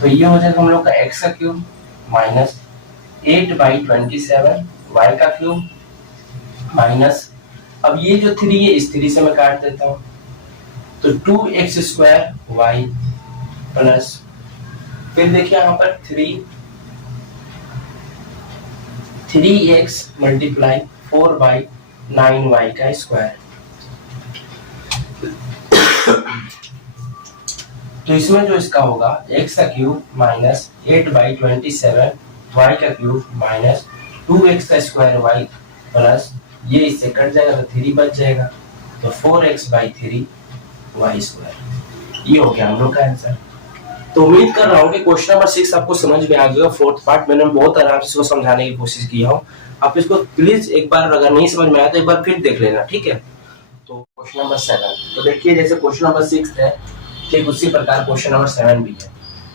तो ये हो जाएगा हम लोग का x का क्यूब माइनस 8/27 y का क्यूब माइनस, अब ये जो 3 है इस 3 से मैं काट देता हूँ तो 2x² y प्लस, फिर देखिए यहाँ पर 3x × 4/9y का स्क्वायर, तो इसमें जो इसका होगा x का क्यूब माइनस 8/27 y का क्यूब माइनस 2x का स्क्वायर y प्लस ये इससे कट जाएगा तो 3 बच जाएगा तो 4x/3 y², ये हो गया हम लोग का आंसर। तो उम्मीद कर रहा हूँ कि क्वेश्चन नंबर 6 आपको समझ में आ गया। फोर्थ पार्ट मैंने बहुत आराम से इसको समझाने की कोशिश किया हूँ, आप इसको प्लीज एक बार अगर नहीं समझ में आया तो एक बार फिर देख लेना, ठीक है। तो क्वेश्चन नंबर 7, तो देखिए जैसे क्वेश्चन नंबर 6 है ठीक उसी प्रकार क्वेश्चन नंबर 7 भी है।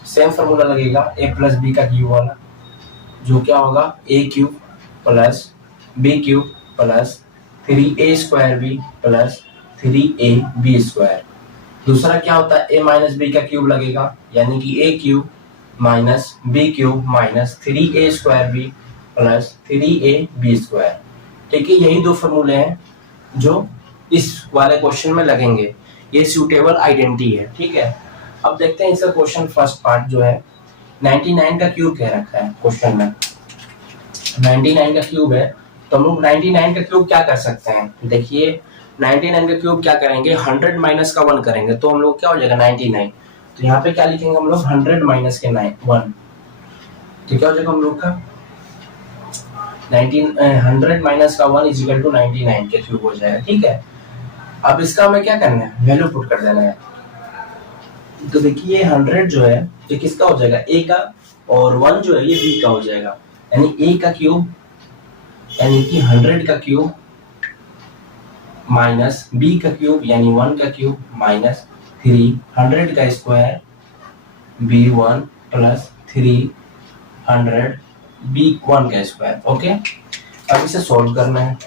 सेम फॉर्मूला लगेगा a + b का क्यूब वाला, जो क्या होगा a³ plus b cube plus 3a² plus 3ab²। दूसरा क्या होता है, a माइनस बी का क्यूब लगेगा, यानी कि a cube minus b cube minus 3a² plus 3ab²। ठीक है, यही दो फॉर्मूले हैं जो इस वाले क्वेश्चन में लगेंगे। ये सूटेबल आइडेंटिटी है। ठीक है, अब देखते हैं इसका क्वेश्चन फर्स्ट पार्ट जो है 99 का क्यूब कह रखा है क्वेश्चन में। 99 का क्यूब है, तो हम लोग 99 का क्यूब क्या कर सकते हैं, देखिए 99 का क्यूब क्या करेंगे, 100 माइनस का 1 करेंगे तो हम लोग क्या हो जाएगा 99। तो यहाँ पे क्या लिखेंगे हम लोग 100 माइनस के 1, तो क्या हो जाएगा हम लोग का 100 माइनस का 1 इज इक्वल टू 99 के क्यूब हो जाएगा। ठीक है, अब इसका हमें क्या करना है, वैल्यू पुट कर देना है। तो देखिए 100 जो है ये किसका हो जाएगा, a का, और 1 जो है ये b का हो जाएगा, यानी a का क्यूब यानी कि 100 का क्यूब माइनस b का क्यूब यानी 1 का क्यूब माइनस 300 का स्क्वायर b1 प्लस 300 b1 का स्क्वायर। ओके, अब इसे सॉल्व करना है।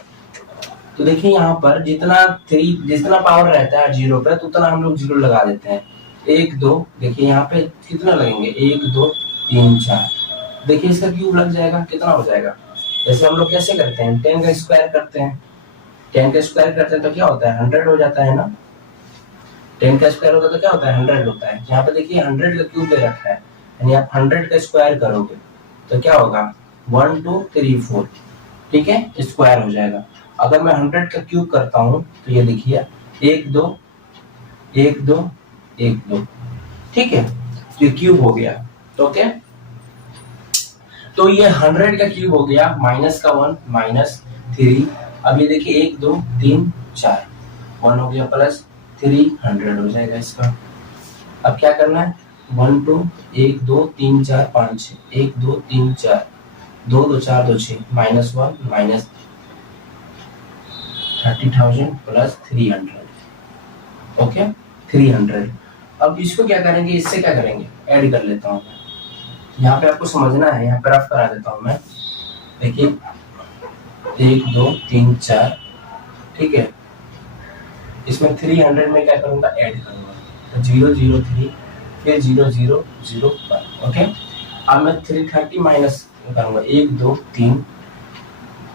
तो देखिए यहाँ पर जितना पावर रहता है 0 पे तो उतना हम लोग 0 लगा देते हैं। 1 2, देखिए यहाँ पे कितना लगेंगे 1 2 3 4, देखिए इसका क्यूब लग जाएगा, कितना हो जाएगा, जैसे हम लोग कैसे करते हैं 10 का स्क्वायर करते हैं, 10 का स्क्वायर करते हैं तो क्या होता है 100 हो जाता है ना। 10 का स्क्वायर होता है तो क्या होता है 100 होता है। यहाँ पे देखिए 100 का क्यूब दे रखा है, यानी आप 100 का स्क्वायर करोगे तो क्या होगा 1 2 3 4, ठीक है, स्क्वायर हो जाएगा। अगर मैं 100 का क्यूब करता हूँ तो ये देखिए 1 2 1 2 1 2, ठीक है, तो ये क्यूब हो गया। ओके, तो ये 100 का क्यूब हो गया, माइनस का 1 माइनस 3, अब ये देखिए 1 2 3 4, 1 हो गया प्लस 300 हो जाएगा इसका। अब क्या करना है 1 2 1 2 3 4 5 6 1 2 3 4 2 2 4 2 6 माइनस 1 माइनस 30,000 प्लस 300। ओके 300। अब इसको क्या करेंगे, इससे क्या करेंगे, ऐड कर लेता हूँ मैं, यहाँ पे आपको समझना है, यहाँ पे रफ करा देता हूँ मैं। देखिए 1 2 3 4, ठीक है, इसमें 300 में क्या करूँगा ऐड करूँगा, तो 0 0 3 फिर 0 0 0 1। ओके, अब मैं 330 माइनस करूँगा 1 2 3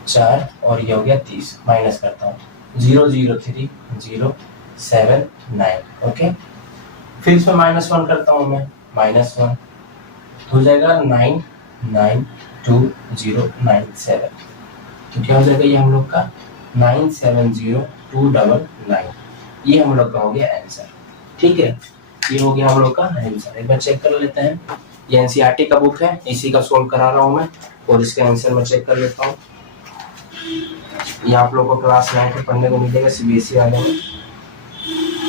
4 और ये हो गया 30, माइनस करता हूँ 0 0 3 0 7 9। ओके, फिर इसमें माइनस 1 करता हूँ मैं, माइनस 1 हो जाएगा 9 9 2 0 9 7, तो क्या हो जाएगा ये हम लोग का 970299, ये हम लोग का हो गया आंसर। ठीक है, ये हो गया हम लोग का आंसर। एक बार चेक कर लेते हैं, ये एनसीईआरटी का बुक है, इसी का सॉल्व करा रहा हूँ मैं, और इसका आंसर मैं चेक कर लेता हूँ। ये आप लोगों को क्लास 9 में पढ़ने को मिलेगा सीबीएसई वाले में।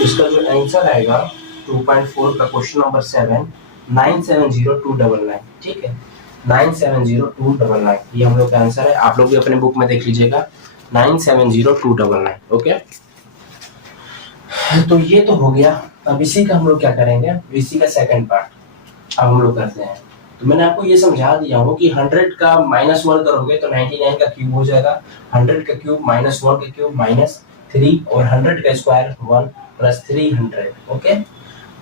इसका जो आंसर आएगा 2.4 का क्वेश्चन नंबर 7 970299, ठीक है, 970299 ये हम लोग का आंसर है। आप लोग भी अपने बुक में देख लीजिएगा 970299। ओके, तो ये तो हो गया। अब इसी का हम लोग क्या करेंगे, इसी का सेकंड पार्ट अब हम लोग करते हैं। तो मैंने आपको ये समझा दिया हूँ कि 100 का माइनस 1 करोगे तो 99 का क्यूब हो जाएगा, 100 का क्यूब माइनस 1 का क्यूब माइनस 3 और 100 का स्क्वायर 1 प्लस 300। ओके,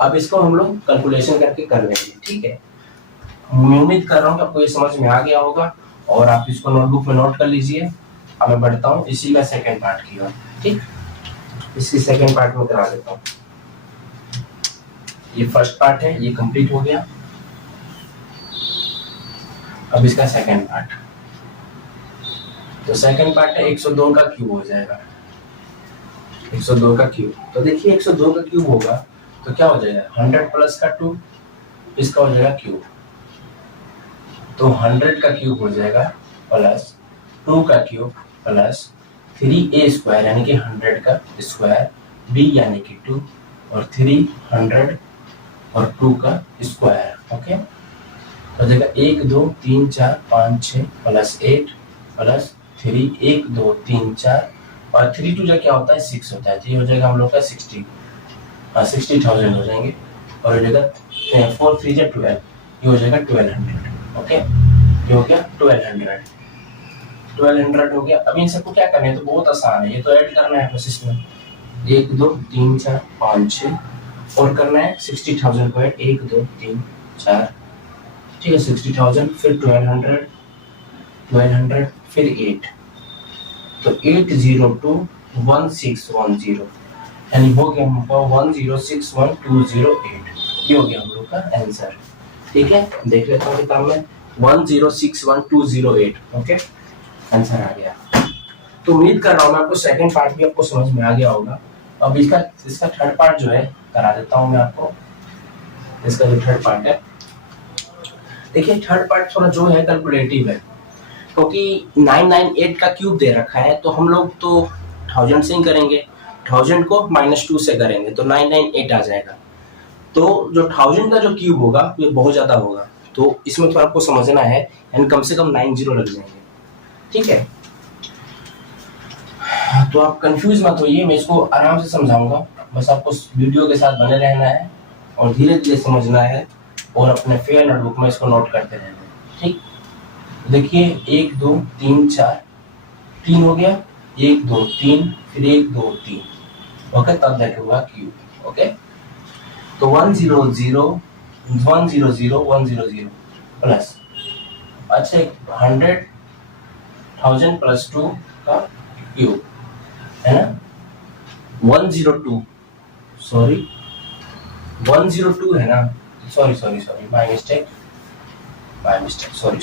अब इसको हम लोग कैलकुलेशन करके कर लेंगे। ठीक है, मैं उम्मीद कर रहा हूँ कि आपको ये समझ में आ गया होगा और आप इसको नोटबुक में नोट कर लीजिए। अब मैं बढ़ता हूँ इसी का सेकंड पार्ट की ओर। ठीक, इसी सेकंड पार्ट में करा देता हूँ। ये फर्स्ट पार्ट है, ये कंप्लीट हो गया। अब इसका सेकंड पार्ट, तो सेकंड पार्ट है 102 का क्यूब हो जाएगा, 102 का क्यूब। तो देखिए 102 का क्यूब होगा तो क्या हो जाएगा 100 प्लस का 2, इसका हो जाएगा क्यूब, तो 100 का क्यूब हो जाएगा प्लस 2 का क्यूब प्लस 3a² यानी कि 100 का स्क्वायर, b यानी कि 2 और 300 और 2 का स्क्वायर। ओके, हो जाएगा 1 2 3 4 5 6 प्लस 8 प्लस 3 1 2 3 4 और 3 2 क्या होता है 6 होता है, तो ये हो जाएगा हम लोग का 60,000 हो जाएंगे, और हो जाएगा 4 3 12, ये हो जाएगा 1200। ओके, ये हो गया 1200। 1200 हो गया। अभी इन सबको क्या करना है, तो बहुत आसान है, ये तो ऐड करना है बस इसमें 1 2 3 4 5 6 और करना है 60,000 को ऐड 1 2 3 4, ठीक है 60,000, फिर 1200 फिर 8, तो 8021610 यानी हो गया हम लोग 1061208, ये हो गया हम लोग का आंसर। ठीक है, देख लेता हूँ किताब में 1061208, ओके आंसर आ गया। तो उम्मीद कर रहा हूँ मैं आपको सेकंड पार्ट भी आपको समझ में आ गया होगा। अब इसका थर्ड पार्ट जो है करा देता हूँ मैं आपको। इसका जो थर्ड पार्ट है, देखिए थर्ड पार्ट थोड़ा जो है कैलकुलेटिव है, क्योंकि 998 का क्यूब दे रखा है, तो हम लोग तो 1000 से ही करेंगे, 1000 को -2 से करेंगे तो 998 आ जाएगा। तो जो 1000 का जो क्यूब होगा ये बहुत ज्यादा होगा, तो इसमें थोड़ा आपको समझना है, यानी कम से कम 90 लग जाएंगे। ठीक है, तो आप कंफ्यूज मत होइए, मैं इसको आराम से समझाऊंगा, बस आपको वीडियो के साथ बने रहना है और धीरे धीरे समझना है और अपने फेयर नोटबुक में इसको नोट करते रहना है। ठीक, देखिए 1 2 3 4 3 हो गया, 1 2 3 फिर 1 2 3, ओके तब जाके होगा क्यूब। ओके, तो 100 प्लस, अच्छा 100,000 प्लस 2 का क्यूब है ना, 102 सॉरी 102 है ना, सॉरी माय मिस्टेक सॉरी।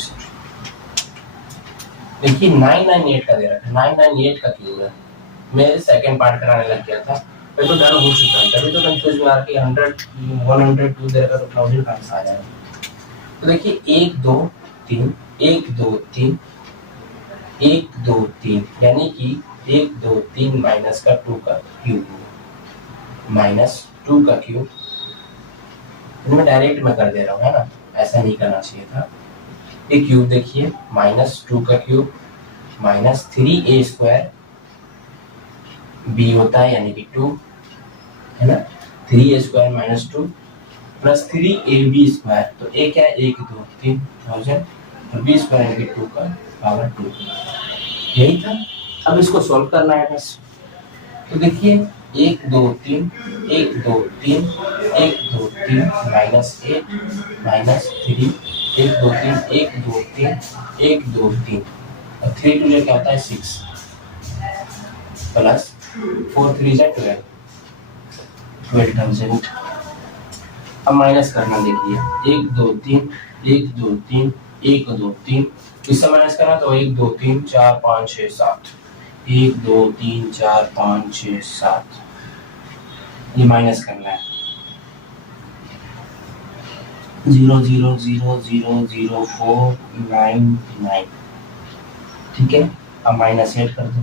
देखिए 998 का दे रखा है, 998 का क्यूब है, मैं सेकंड पार्ट कराने लग गया था, मैं तो डर हो चुका है, तभी तो कंफ्यूज में आ रहा कि 102 दे रखा तो 1000 कहाँ से आ जाएगा। तो देखिए 1 2 3 1 2 3 1 2 3 यानी कि 1 2 3 माइनस का 2 का क्यूब, -2 का क्यूब, मैं डायरेक्ट में कर दे रहा हूँ है ना, ऐसा नहीं करना चाहिए था। एक क्यूब देखिए -2 का क्यूब -3a² b होता है यानी कि 2 है ना, 3a² -2 प्लस 3ab², तो a क्या है 1 2 3 1000 और b² यानी कि 2 का पावर 2, यही था। अब इसको सॉल्व करना है बस, तो देखिए 1 2 3 1 2 3 1 2 3 -8 -3 1 2 3 1 2 3 1 2 3 और 3 2 क्या होता है 6 प्लस 4 3 12,000। अब माइनस करना, देखिए 1 2 3 1 2 3 1 2 3, इससे माइनस करना तो 1 2 3 4 5 6 7 1 2 3 4 5 6 7, ये माइनस करना है 0 0 0 0 0 4 9 9, ठीक है। अब माइनस 8 कर दो,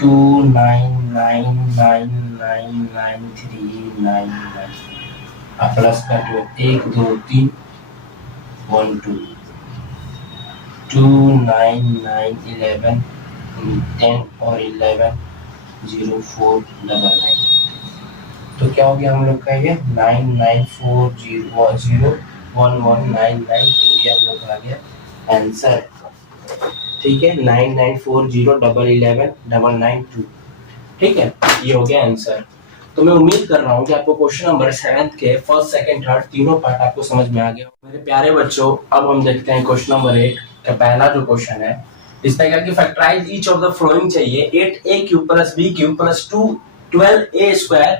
2 9 9 9 9 9 3 9 9, अब प्लस कर दो 1 2 3 1 2 2 9 9 11 10 और 11 0 4 9 9, तो क्या हो गया हम लोग का ये 9 9 4 0 0 1 1 9 9, तो ये हम लोग का आ गया आंसर। ठीक है, 9 9 4 0 11 11 9 2, ठीक है, ये हो गया आंसर। तो मैं उम्मीद कर रहा हूँ कि आपको क्वेश्चन नंबर 7 के फर्स्ट सेकंड थर्ड तीनों पार्ट आपको समझ में आ गया। मेरे प्यारे बच्चों, अब हम देखते हैं क्वेश्चन नंबर 8 का पहला जो क्वेश्चन है, इसमें क्या कि factorise each of the following चाहिए 8a³ + b³ + 12a²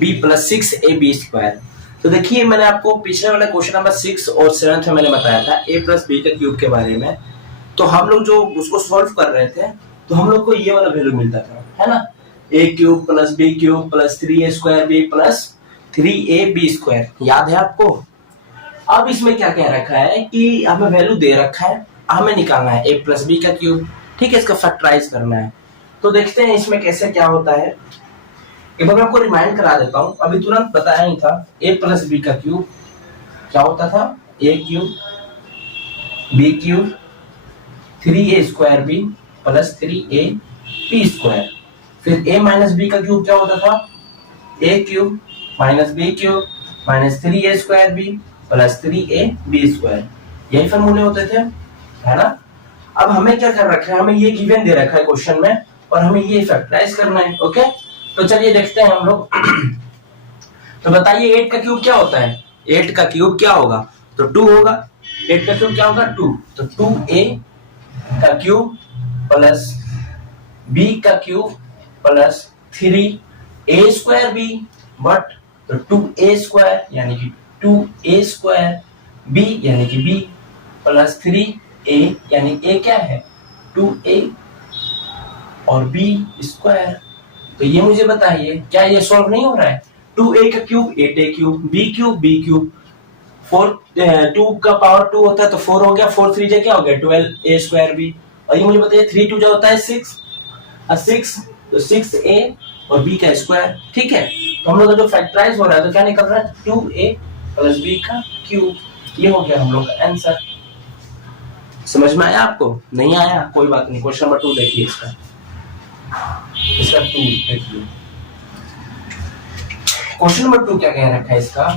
b + 6ab²। तो देखिए मैंने आपको पिछले वाले क्वेश्चन नंबर 6 और 7 में मैंने बताया था a + b के क्यूब के बारे में, तो हम लोग जो उसको सॉल्व कर रहे थे तो हम लोग को ये वाला वैल्यू मिलता था, है ना, a³ + b³ + 3a² b + 3ab², याद है आपको। अब इसमें क्या कह रखा है कि हमें वैल्यू दे रखा है, हमें निकालना है a + b का क्यूब, ठीक है, इसका फैक्टराइज करना है। तो देखते हैं इसमें कैसे क्या होता है, एक बार मैं आपको रिमाइंड करा देता हूं, अभी तुरंत बताया ही था। a + b का क्यूब क्या होता था, a³ b³ 3a² b + 3ab², फिर a - b का क्यूब क्या होता था, a³ - b³ - 3a² b + 3ab², यही फॉर्मूले होते थे, है ना। अब हमें क्या कर रखा है, हमें ये गिवन दे रखा है क्वेश्चन में और हमें ये फैक्टराइज करना है। ओके, तो चलिए देखते हैं हम लोग। तो बताइए 8 का क्यूब क्या होता है? 8 का क्यूब क्या होगा? तो 2 होगा। 8 का क्यूब क्या होगा? 2। तो 2a का क्यूब प्लस b का cube plus 3a square b, but तो 2a स्क्वायर यानी कि 2a स्क्वायर b यानी कि b प्लस 3a यानी a क्या है? 2a और b स्क्वायर। तो ये मुझे बताइए क्या ये सॉल्व नहीं हो रहा है? 2a का cube 8a cube, b cube b cube, 2 का पावर 2 होता है तो 4 हो गया, 4 3 क्या हो गया? 12a square b। और ये मुझे बताइए 3 2 जो होता है 6, 6 तो 6a और b का स्क्वायर। ठीक है, तो हम लोग का जो फैक्टराइज हो रहा है तो क्या निकल रहा है? 2a प्लस b का क्यूब। ये हो गया हम लोग का आंसर। समझ में आया आपको? नहीं आया कोई बात नहीं। क्वेश्चन नंबर 2 देखिए, इसका 2 देखिए। क्वेश्चन नंबर 2 क्या कह रखा है इसका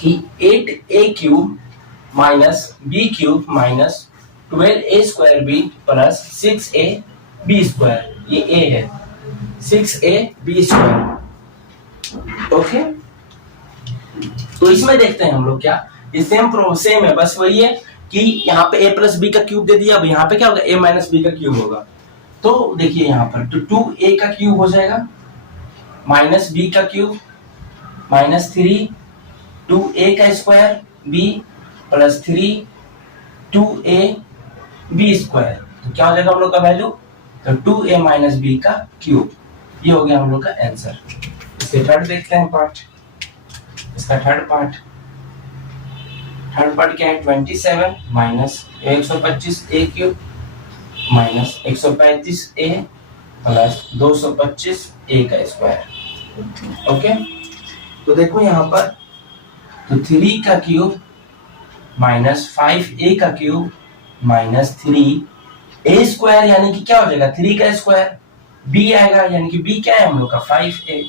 कि 8a cube minus b cube minus 12a square b plus 6a b square, ये a है, 6a b स्क्वायर। ओके, तो इसमें देखते हैं हम लोग क्या, ये सेम है, बस वही है कि यहाँ पे a प्लस b का क्यूब दे दिया। अब यहाँ पे क्या होगा? a माइनस b का क्यूब होगा। तो देखिए यहाँ पर तो 2a का क्यूब हो जाएगा माइनस b का क्यूब माइनस 3 2a का square b plus 3 2a b square. तो क्या हो जाएगा हम लोग का वैल्यू? तो 2a माइनस b का क्यूब। ये हो गया हम लोग का आंसर। इसके थर्ड देखते हैं पार्ट। इसका थर्ड पार्ट क्या है? 27 minus 125a cube minus 135a plus 225a का स्क्वायर। ओके, तो देखो यहाँ पर तो 3 का क्यूब माइनस 5a का क्यूब माइनस 3a स्क्वायर यानी कि क्या हो जाएगा? 3 का स्क्वायर b आएगा यानी कि b क्या है हम लोग का? 5a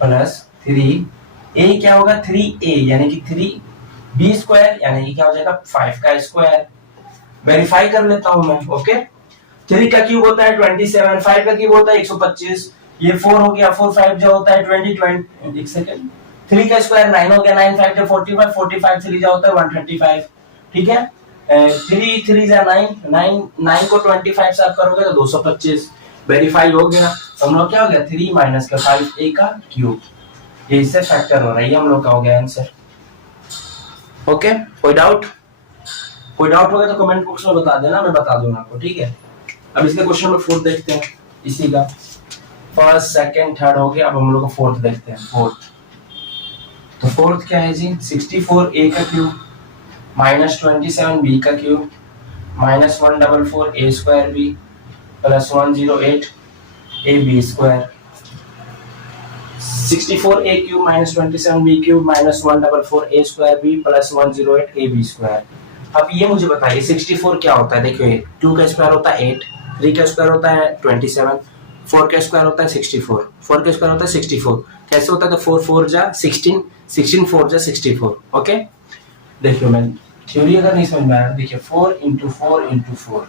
प्लस 3a क्या होगा? 3a यानी कि 3b स्क्वायर यानी कि क्या हो जाएगा? 5 का स्क्वायर। वेरीफाई कर लेता हूं मैं। ओके, 3 का क्यूब होता है 27, 5 का क्यूब होता है 125, ये 4 हो गया, 4 5 जो होता है 20 एक सेकंड, 3 का स्क्वायर 9 हो गया, 9 5 जो 45, 45 3 जो होता है 135। ठीक है, 3 3 जा 9 9 को 25 से आप करोगे तो 225। वेरीफाई हो गया। तो हम लोग क्या हो गया? 3 माइनस का 5a का क्यूब, ये इससे फैक्टर हो रहा है। ये हम लोग का हो गया आंसर। ओके, कोई डाउट होगा तो कमेंट बॉक्स में बता देना, मैं बता दूंगा आपको। ठीक है, अब इसके क्वेश्चन नंबर 4 देखते हैं। इसी का फर्स्ट सेकंड थर्ड हो गया, अब हम लोग फोर्थ देखते हैं। तो फोर्थ क्या है जी? 64a का क्यूब माइनस 27b का cube minus 144a square b plus 108ab square. 64a cube minus 27b cube minus 144a square b plus 108ab square. अब ये मुझे बताइए 64 क्या होता है? देखिए 2 का स्क्वायर होता है 8, 3 का स्क्वायर होता है 27, 4 का स्क्वायर होता है 64, 4 का स्क्वायर होता है 64। कैसे होता है? तो 4 4 जा 16, 16 4 जा 64। ओके, देखिए मैं थ्योरी अगर नहीं समझ में आया, देखिए 4 इंटू 4 इंटू 4,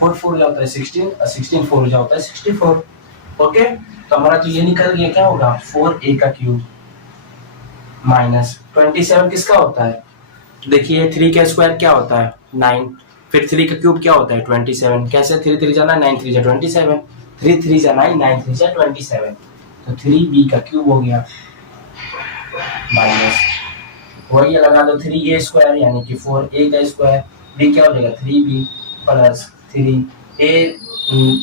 4 4 जा होता है 16 और 16 4 जा होता है 64। ओके, तो हमारा तो ये निकल गया, क्या होगा? 4a का क्यूब माइनस 27 किसका होता है? देखिए 3 का स्क्वायर क्या होता है? 9, फिर 3 का क्यूब क्या होता है? 27। कैसे? 3 3 जा 9, 9 3 जा 27, 3 3 जा 9, 9 3 जा 27। तो 3b का क्यूब हो गया माइनस वही लगा दो 3a स्क्वायर यानी कि 4a का स्क्वायर, b क्या हो जाएगा? 3b प्लस 3a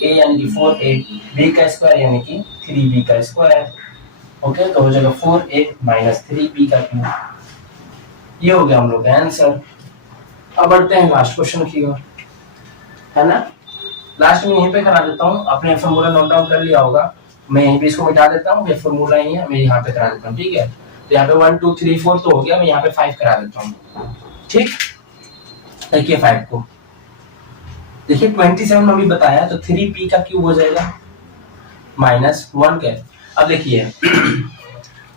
यानी कि 4a, b का स्क्वायर यानी कि 3b का स्क्वायर। ओके, तो हो जाएगा 4a माइनस 3b का क्यूब। ये हो गया हम लोग का आंसर। अब बढ़ते हैं लास्ट क्वेश्चन की ओर, है ना। लास्ट में यहीं पे करा देता हूँ, आपने फॉर्मूला नोट डाउन कर लिया होगा, मैं यहीं पे इसको मिटा देता हूँ, ये फॉर्मूला ही है, मैं यहाँ पे करा देता हूँ। ठीक है, तो यहाँ पे 1 2 3 4 तो हो गया, मैं यहाँ पे 5 करा देता हूँ। ठीक, देखिए 5 को देखिए 27 में भी बताया, तो 3p का क्यूब हो जाएगा माइनस 1 का। अब देखिए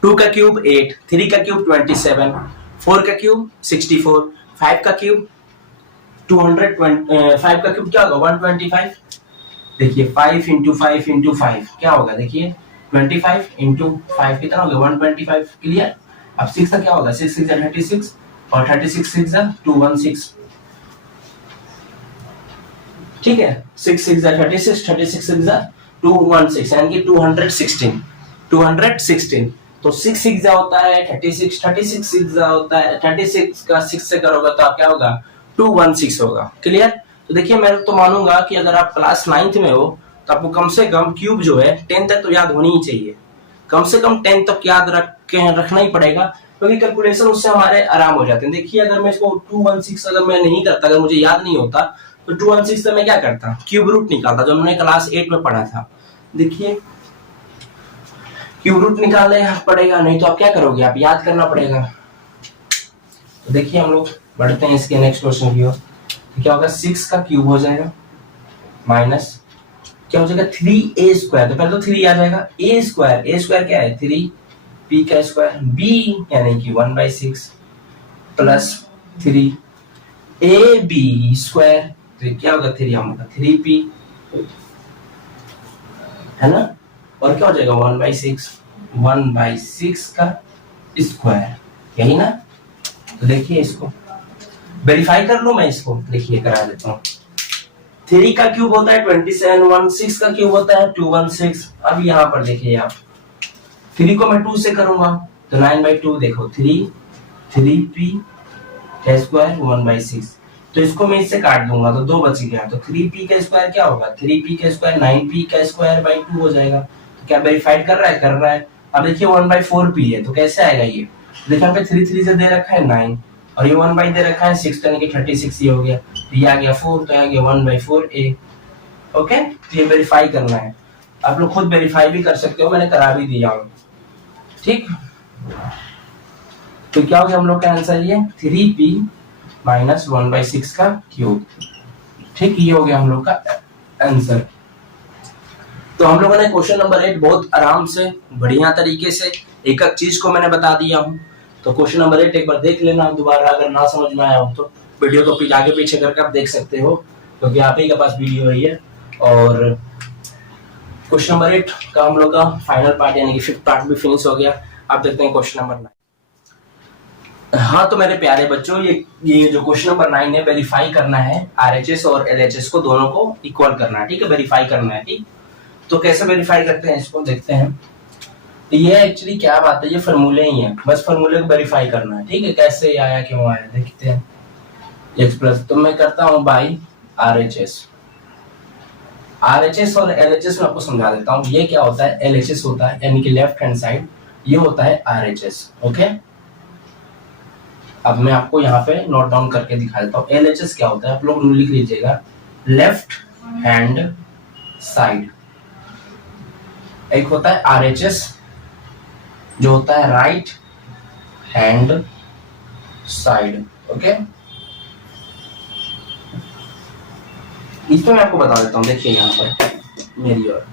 2 का क्यूब 8, 3 का क्यूब 27, 4 का क्यूब 64, 5 का क्यूब 5 का क्यूब क्या होगा 125। देखिए 5 इंटू 5 इंटू 5 क्या होगा, देखिए 25 इंटू 5 कितना होगा 125। क्लियर। अब 6 का क्या होगा 6 6 36 और 36 6 216। ठीक है 6 6 36 36 6 216 यानी कि 216। तो 6 6 होता है 36 36 6 होता है 36 का 6 से करोगे तो आप क्या होगा 216 होगा। क्लियर। तो देखिए मैं तो मानूंगा कि अगर आप क्लास 9th में हो तो आपको कम से कम क्यूब जो है 10 तक तो याद होनी ही चाहिए, कम से कम 10 तक याद रखना ही पड़ेगा, क्योंकि कैलकुलेशन उससे हमारे आराम हो जाते हैं। देखिए अगर मैं इसको 216 अगर मैं नहीं करता, अगर मुझे याद नहीं होता तो 216 से मैं क्या करता क्यूब रूट निकालता, जो हमने क्लास 8 में पढ़ा था। देखिए क्यूब रूट निकालने पड़ेगा, नहीं तो आप क्या करोगे आप याद करना पड़ेगा। तो देखिए हम लोग बढ़ते हैं इसके नेक्स्ट क्वेश्चन की ओर। तो क्या होगा 6 का क्यूब हो जाएगा माइनस क्या हो जाएगा 3a स्क्वायर। तो पहले तो 3 आ जाएगा, a स्क्वायर क्या है 3p का स्क्वायर, b यानी कि 1/6 प्लस 3ab स्क्वायर। तो क्या होगा 3 होगा 3p है ना, और क्या हो जाएगा 1/6 का स्क्वायर, यही ना। तो देखिए इसको वेरीफाई कर लूं मैं, इसको देखिए करा देता हूँ। 3 का क्यूब होता है 27, 6 का क्यूब होता है 216। अब यहाँ पर देखिए आप 3 को मैं 2 से करूंगा तो 9/2 देखो 3p का स्क्वायर 1/6। तो इसको मैं इससे काट दूंगा तो 2 बच गया, तो 3p का स्क्वायर क्या होगा 3p का स्क्वायर 9p का स्क्वायर बाई 2 हो जाएगा। तो क्या वेरीफाइड कर रहा है। अब देखिए 1/4p है तो कैसे आएगा ये, देखिए यहाँ पे 3 3 से दे रखा है 9 और ये 1 दे रखा है 6 यानी कि 36 ये हो गया, ये आ गया 4 तो आ गया 1/4a। ओके तो ये वेरीफाई करना है, आप लोग खुद वेरीफाई भी कर सकते हो, मैंने करा भी दिया हूँ। ठीक तो क्या हो गया हम लोग का आंसर ये 3p माइनस 1/6 का क्यूब। ठीक ये हो गया हम लोग का आंसर। तो हम लोगों ने क्वेश्चन नंबर 8 बहुत आराम से बढ़िया तरीके से एक एक चीज को मैंने बता दिया हूँ। तो क्वेश्चन नंबर 8 एक बार देख लेना दोबारा, अगर ना समझ में आया हो तो वीडियो को आगे पीछे करके आप देख सकते हो, क्योंकि आप ही के पास वीडियो है। और क्वेश्चन नंबर 8 का हम लोग का फाइनल पार्ट यानी कि 5th पार्ट भी फिनिश हो गया। आप देखते हैं क्वेश्चन नंबर 9। हाँ तो मेरे प्यारे बच्चों ये जो क्वेश्चन नंबर 9 है वेरीफाई करना है, RHS और LHS को दोनों को इक्वल करना है। ठीक है वेरीफाई करना है। ठीक तो कैसे वेरीफाई करते हैं इसको देखते हैं। ये एक्चुअली क्या बात है, ये फॉर्मूले ही है, बस फॉर्मूले को वेरीफाई करना है। ठीक है कैसे आया क्यों आया देखते हैं। x प्लस तो मैं करता हूँ बाई RHS और LHS में आपको समझा देता हूँ। ये क्या होता है LHS होता है यानी कि लेफ्ट हैंड साइड, ये होता है RHS। ओके अब मैं आपको यहाँ पे नोट डाउन करके दिखा देता हूँ। LHS क्या होता है आप लोग लिख लीजिएगा, लेफ्ट हैंड साइड। एक होता है RHS जो होता है राइट हैंड साइड। ओके इसमें मैं आपको बता देता हूँ। देखिए यहाँ पर मेरी ओर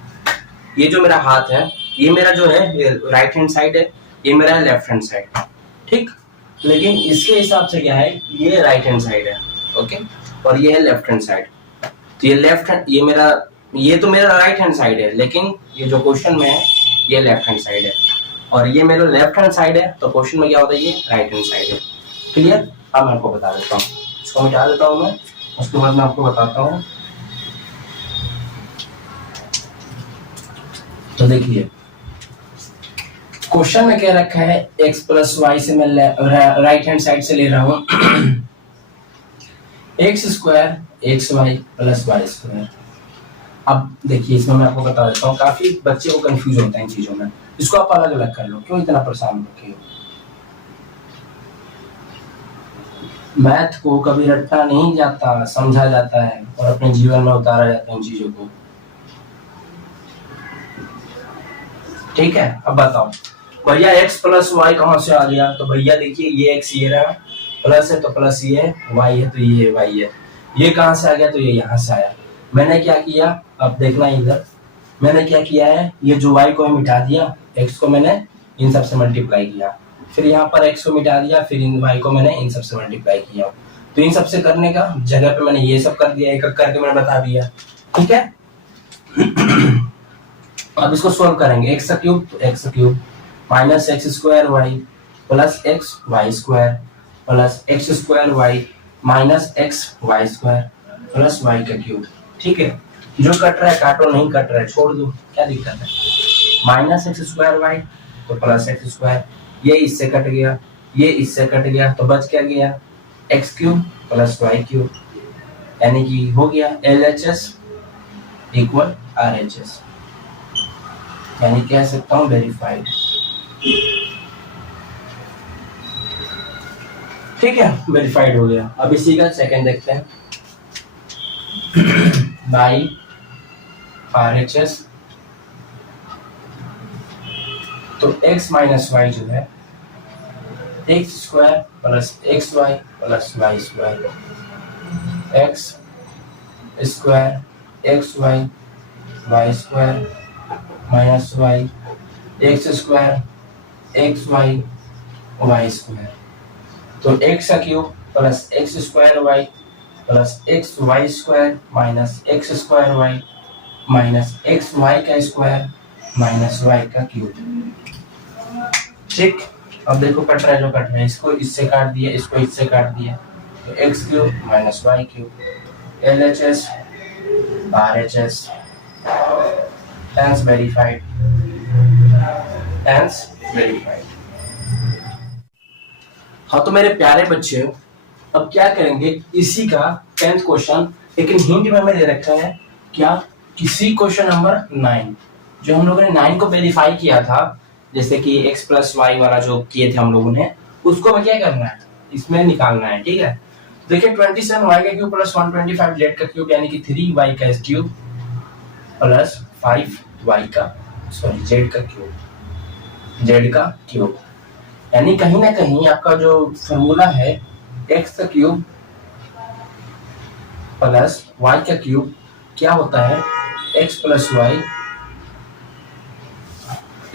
ये जो मेरा हाथ है, ये मेरा जो है राइट हैंड साइड है, ये मेरा लेफ्ट हैंड साइड। ठीक लेकिन इसके हिसाब से क्या है, ये राइट हैंड साइड है। ओके और ये है लेफ्ट हैंड साइड। तो ये लेफ्ट हैंड ये तो मेरा राइट हैंड साइड है, लेकिन ये जो क्वेश्चन में है ये लेफ्ट हैंड साइड है, और ये मेरा लेफ्ट हैंड साइड है तो क्वेश्चन में क्या होता है ये राइट हैंड साइड है। क्लियर। अब मैं आपको बता देता हूँ, इसको मिटा देता हूँ मैं, उसके बाद मैं आपको बताता हूँ। तो देखिए क्वेश्चन में क्या रखा है x प्लस वाई से मैं राइट हैंड साइड से ले रहा हूँ x square x y plus Y square. अब देखिए इसमें मैं आपको बता देता हूँ, काफी बच्चे को कंफ्यूज होता है इन चीजों में, इसको आप अलग अलग कर लो, क्यों इतना परेशान रखे हो। मैथ को कभी रट्टा नहीं जाता, समझा जाता है और अपने जीवन में उतारा जाता है इन चीजों को। ठीक है अब बताओ भैया x प्लस वाई कहाँ से आ गया, तो भैया देखिए ये x ये रहा, प्लस है तो प्लस ये है, y है तो ये y है, ये कहाँ से आ गया तो ये यहाँ से आया। मैंने क्या किया अब देखना इधर, मैंने क्या किया है ये जो y को मिटा दिया, x को मैंने इन सब से मल्टीप्लाई किया, फिर यहाँ पर x को मिटा दिया, फिर इन y को मैंने इन सब से मल्टीप्लाई किया। तो इन सबसे करने का जगह पे मैंने ये सब कर दिया, एक एक करके मैंने बता दिया, ठीक है। अब इसको सोल्व करेंगे, x cube minus x square y plus x y square plus x square y minus x y square plus Y का क्यूब, ठीक है। जो कट रहा है काटो, नहीं कट रहा है छोड़ दो, क्या दिक्कत है। माइनस एक्स स्क्वायर वाई तो प्लस एक्स स्क्वायर, ये इससे कट गया, ये इससे कट गया, तो बच क्या गया x cube plus Y cube, यानी कि हो गया LHS इक्वल RHS, यानी कह सकता हूं वेरीफाइड, ठीक है, वेरीफाइड हो गया। अब इसी का सेकंड देखते हैं, बाई RHS, तो x माइनस वाई जो है x square plus x y plus Y square, x square x y y square minus y x square x y y square, तो एक्स का cube plus x square y plus x y square minus x square y minus x y का square minus Y का cube, ठीक। अब देखो cut रहा है, जो कट रहा है इसको इससे काट दिया, इसको इससे काट दिया, तो x cube minus y cube, LHS RHS, hence verified, hence verified। हाँ तो मेरे प्यारे बच्चे, अब क्या करेंगे, इसी का 10th क्वेश्चन, लेकिन हिंट में हमें दे रखा है क्या, किसी क्वेश्चन नंबर 9, जो हम लोगों ने 9 को वेरीफाई किया था, जैसे कि x प्लस वाई वाला जो किए थे हम लोगों ने, उसको हमें क्या करना है, इसमें निकालना है, ठीक है। देखिए 27 y का क्यूब प्लस 125 z का क्यूब, यानी कि 3y का क्यूब प्लस 5y का z का क्यूब, यानी कहीं ना कहीं आपका जो फॉर्मूला है x का क्यूब प्लस y का क्यूब क्या होता है, x plus Y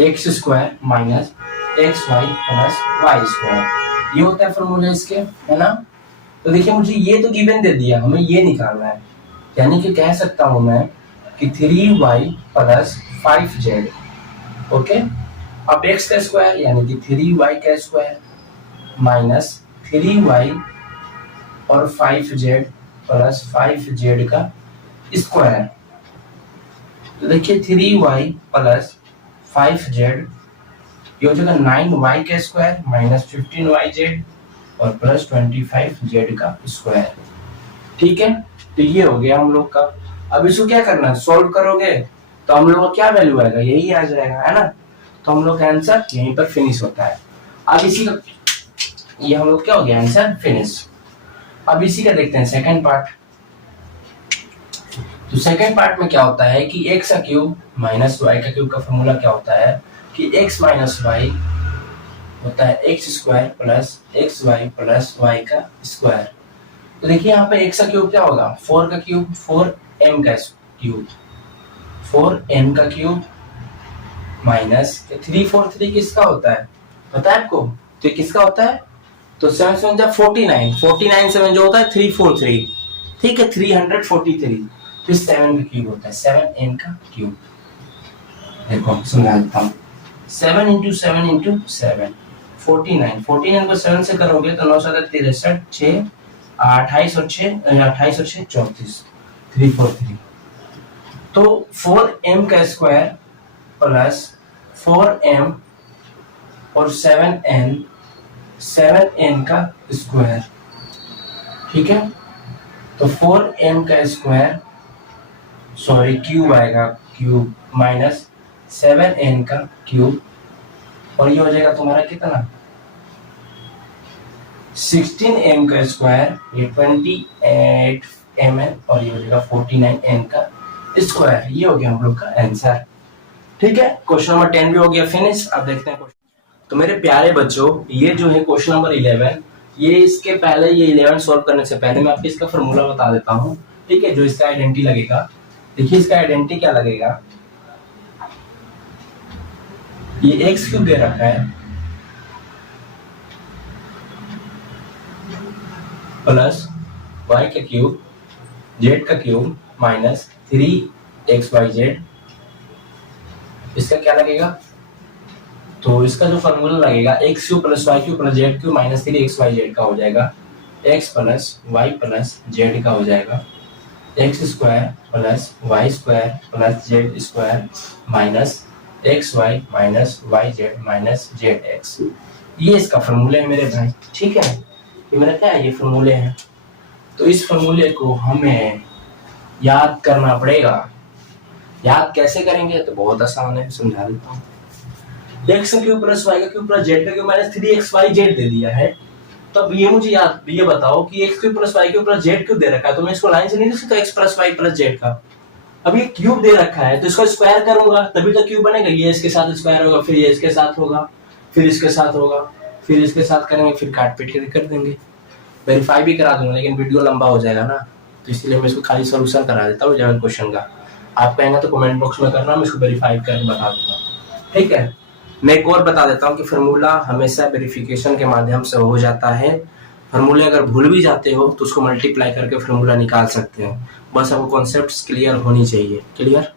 x square minus x y plus Y square, ये होता है फॉर्मूला इसके, है ना। तो देखिए मुझे ये तो गिवन दे दिया, हमें ये निकालना है, यानी कि कह सकता हूं मैं कि 3y प्लस 5z, ओके। अब x का स्क्वायर यानी कि 3y का स्क्वायर माइनस 3y और 5z प्लस 5z का स्क्वायर, तो देखिए 3y प्लस 5z, ये हो जाएगा 9y का स्क्वायर माइनस 15yz और प्लस 25z का स्क्वायर, ठीक है। तो ये हो गया हम लोग का। अब इसको क्या करना है, सॉल्व करोगे तो हम लोग का क्या वैल्यू आएगा, यही आ जाएगा, है ना। तो हम लोग का आंसर यहीं पर फिनिश होता है। अब इसी का ये हम लोग क्या हो गया, आंसर फिनिश। अब इसी का देखते हैं सेकंड पार्ट। तो सेकंड पार्ट में क्या होता है कि x का क्यूब माइनस वाई का क्यूब का फॉर्मूला क्या होता है कि x माइनस वाई होता है x square plus x y plus Y का स्क्वायर। तो देखिए यहाँ पे x का क्यूब क्या होगा, 4 का क्यूब 4m का क्यूब, 4m का क्यूब माइनस 343 किसका होता है पता है आपको, तो किसका होता है, तो 7 7 जा 49, 49 7 जो होता है 343, ठीक है, 343, तो 7 का क्यूब होता है 7n का क्यूब। देखो समझा देता हूँ, 7 into 7 into 7 49, 49 को 7 से करोगे तो 9 7 63 6 28 और 6 28 और 6 34 343, तो 4m का स्क्वायर प्लस 4m और 7n का स्क्वायर, ठीक है। तो 4m का स्क्वायर सॉरी क्यूब आएगा, क्यूब माइनस 7n का क्यूब, और ये हो जाएगा तुम्हारा कितना 16m का स्क्वायर, ये 28mn, और ये हो जाएगा 49n का स्क्वायर। ये हो गया हम लोग का आंसर, ठीक है। क्वेश्चन नंबर 10 भी हो गया फिनिश। अब देखते हैं क्वेश्चन। तो मेरे प्यारे बच्चों, ये जो है क्वेश्चन नंबर 11, ये इसके पहले ये 11 सॉल्व करने से पहले मैं आपको इसका फॉर्मूला बता देता हूँ, ठीक है, जो इसका आइडेंटिटी लगेगा। देखिए इसका आइडेंटिटी क्या लगेगा, ये एक्स क्यूब दे रखा है प्लस वाई का क्यूब जेड का क्यूब माइनस 3xyz, इसका क्या लगेगा? तो इसका जो फॉर्मूला लगेगा x cube plus Y cube plus Z cube minus 3xyz का हो जाएगा x plus Y plus Z का हो जाएगा x square plus Y square plus Z square minus x Y minus Y Z minus Z x. ये इसका formula है मेरे भाई, ठीक है। ये मेरा क्या है, ये फॉर्मूले हैं। तो इस फॉर्मूले को हमें याद करना पड़ेगा। याद कैसे करेंगे? तो बहुत आसान है, समझा देता हूँ। एक्स क्यूब प्लस वाई का क्यूब प्लस जेड का क्यूब माइनस 3xyz दे दिया है। तो अब ये मुझे ये बताओ कि x cube plus Y cube plus Z cube दे रखा है, तो मैं इसको लाइन से नहीं लिख सकता x plus Y plus Z का। अब ये क्यूब दे रखा है तो इसको स्क्वायर करूंगा तभी तो क्यूब बनेगा। ये इसके साथ स्क्वायर होगा, फिर ये इसके साथ होगा, फिर इसके साथ होगा, फिर इसके साथ करेंगे, फिर काट पीट के कर देंगे। वेरीफाई भी करा दूंगा लेकिन वीडियो लंबा हो जाएगा ना, तो इसलिए मैं इसको खाली सोल्यूशन करा देता हूँ 11 क्वेश्चन का। आप कहेंगे तो कमेंट बॉक्स में करना, मैं इसको वेरीफाई करके बता दूंगा, ठीक है। मैं एक और बता देता हूँ कि फार्मूला हमेशा वेरिफिकेशन के माध्यम से हो जाता है। फार्मूले अगर भूल भी जाते हो तो उसको मल्टीप्लाई करके फार्मूला निकाल सकते हैं। बस आपको कॉन्सेप्ट्स क्लियर होनी चाहिए। क्लियर?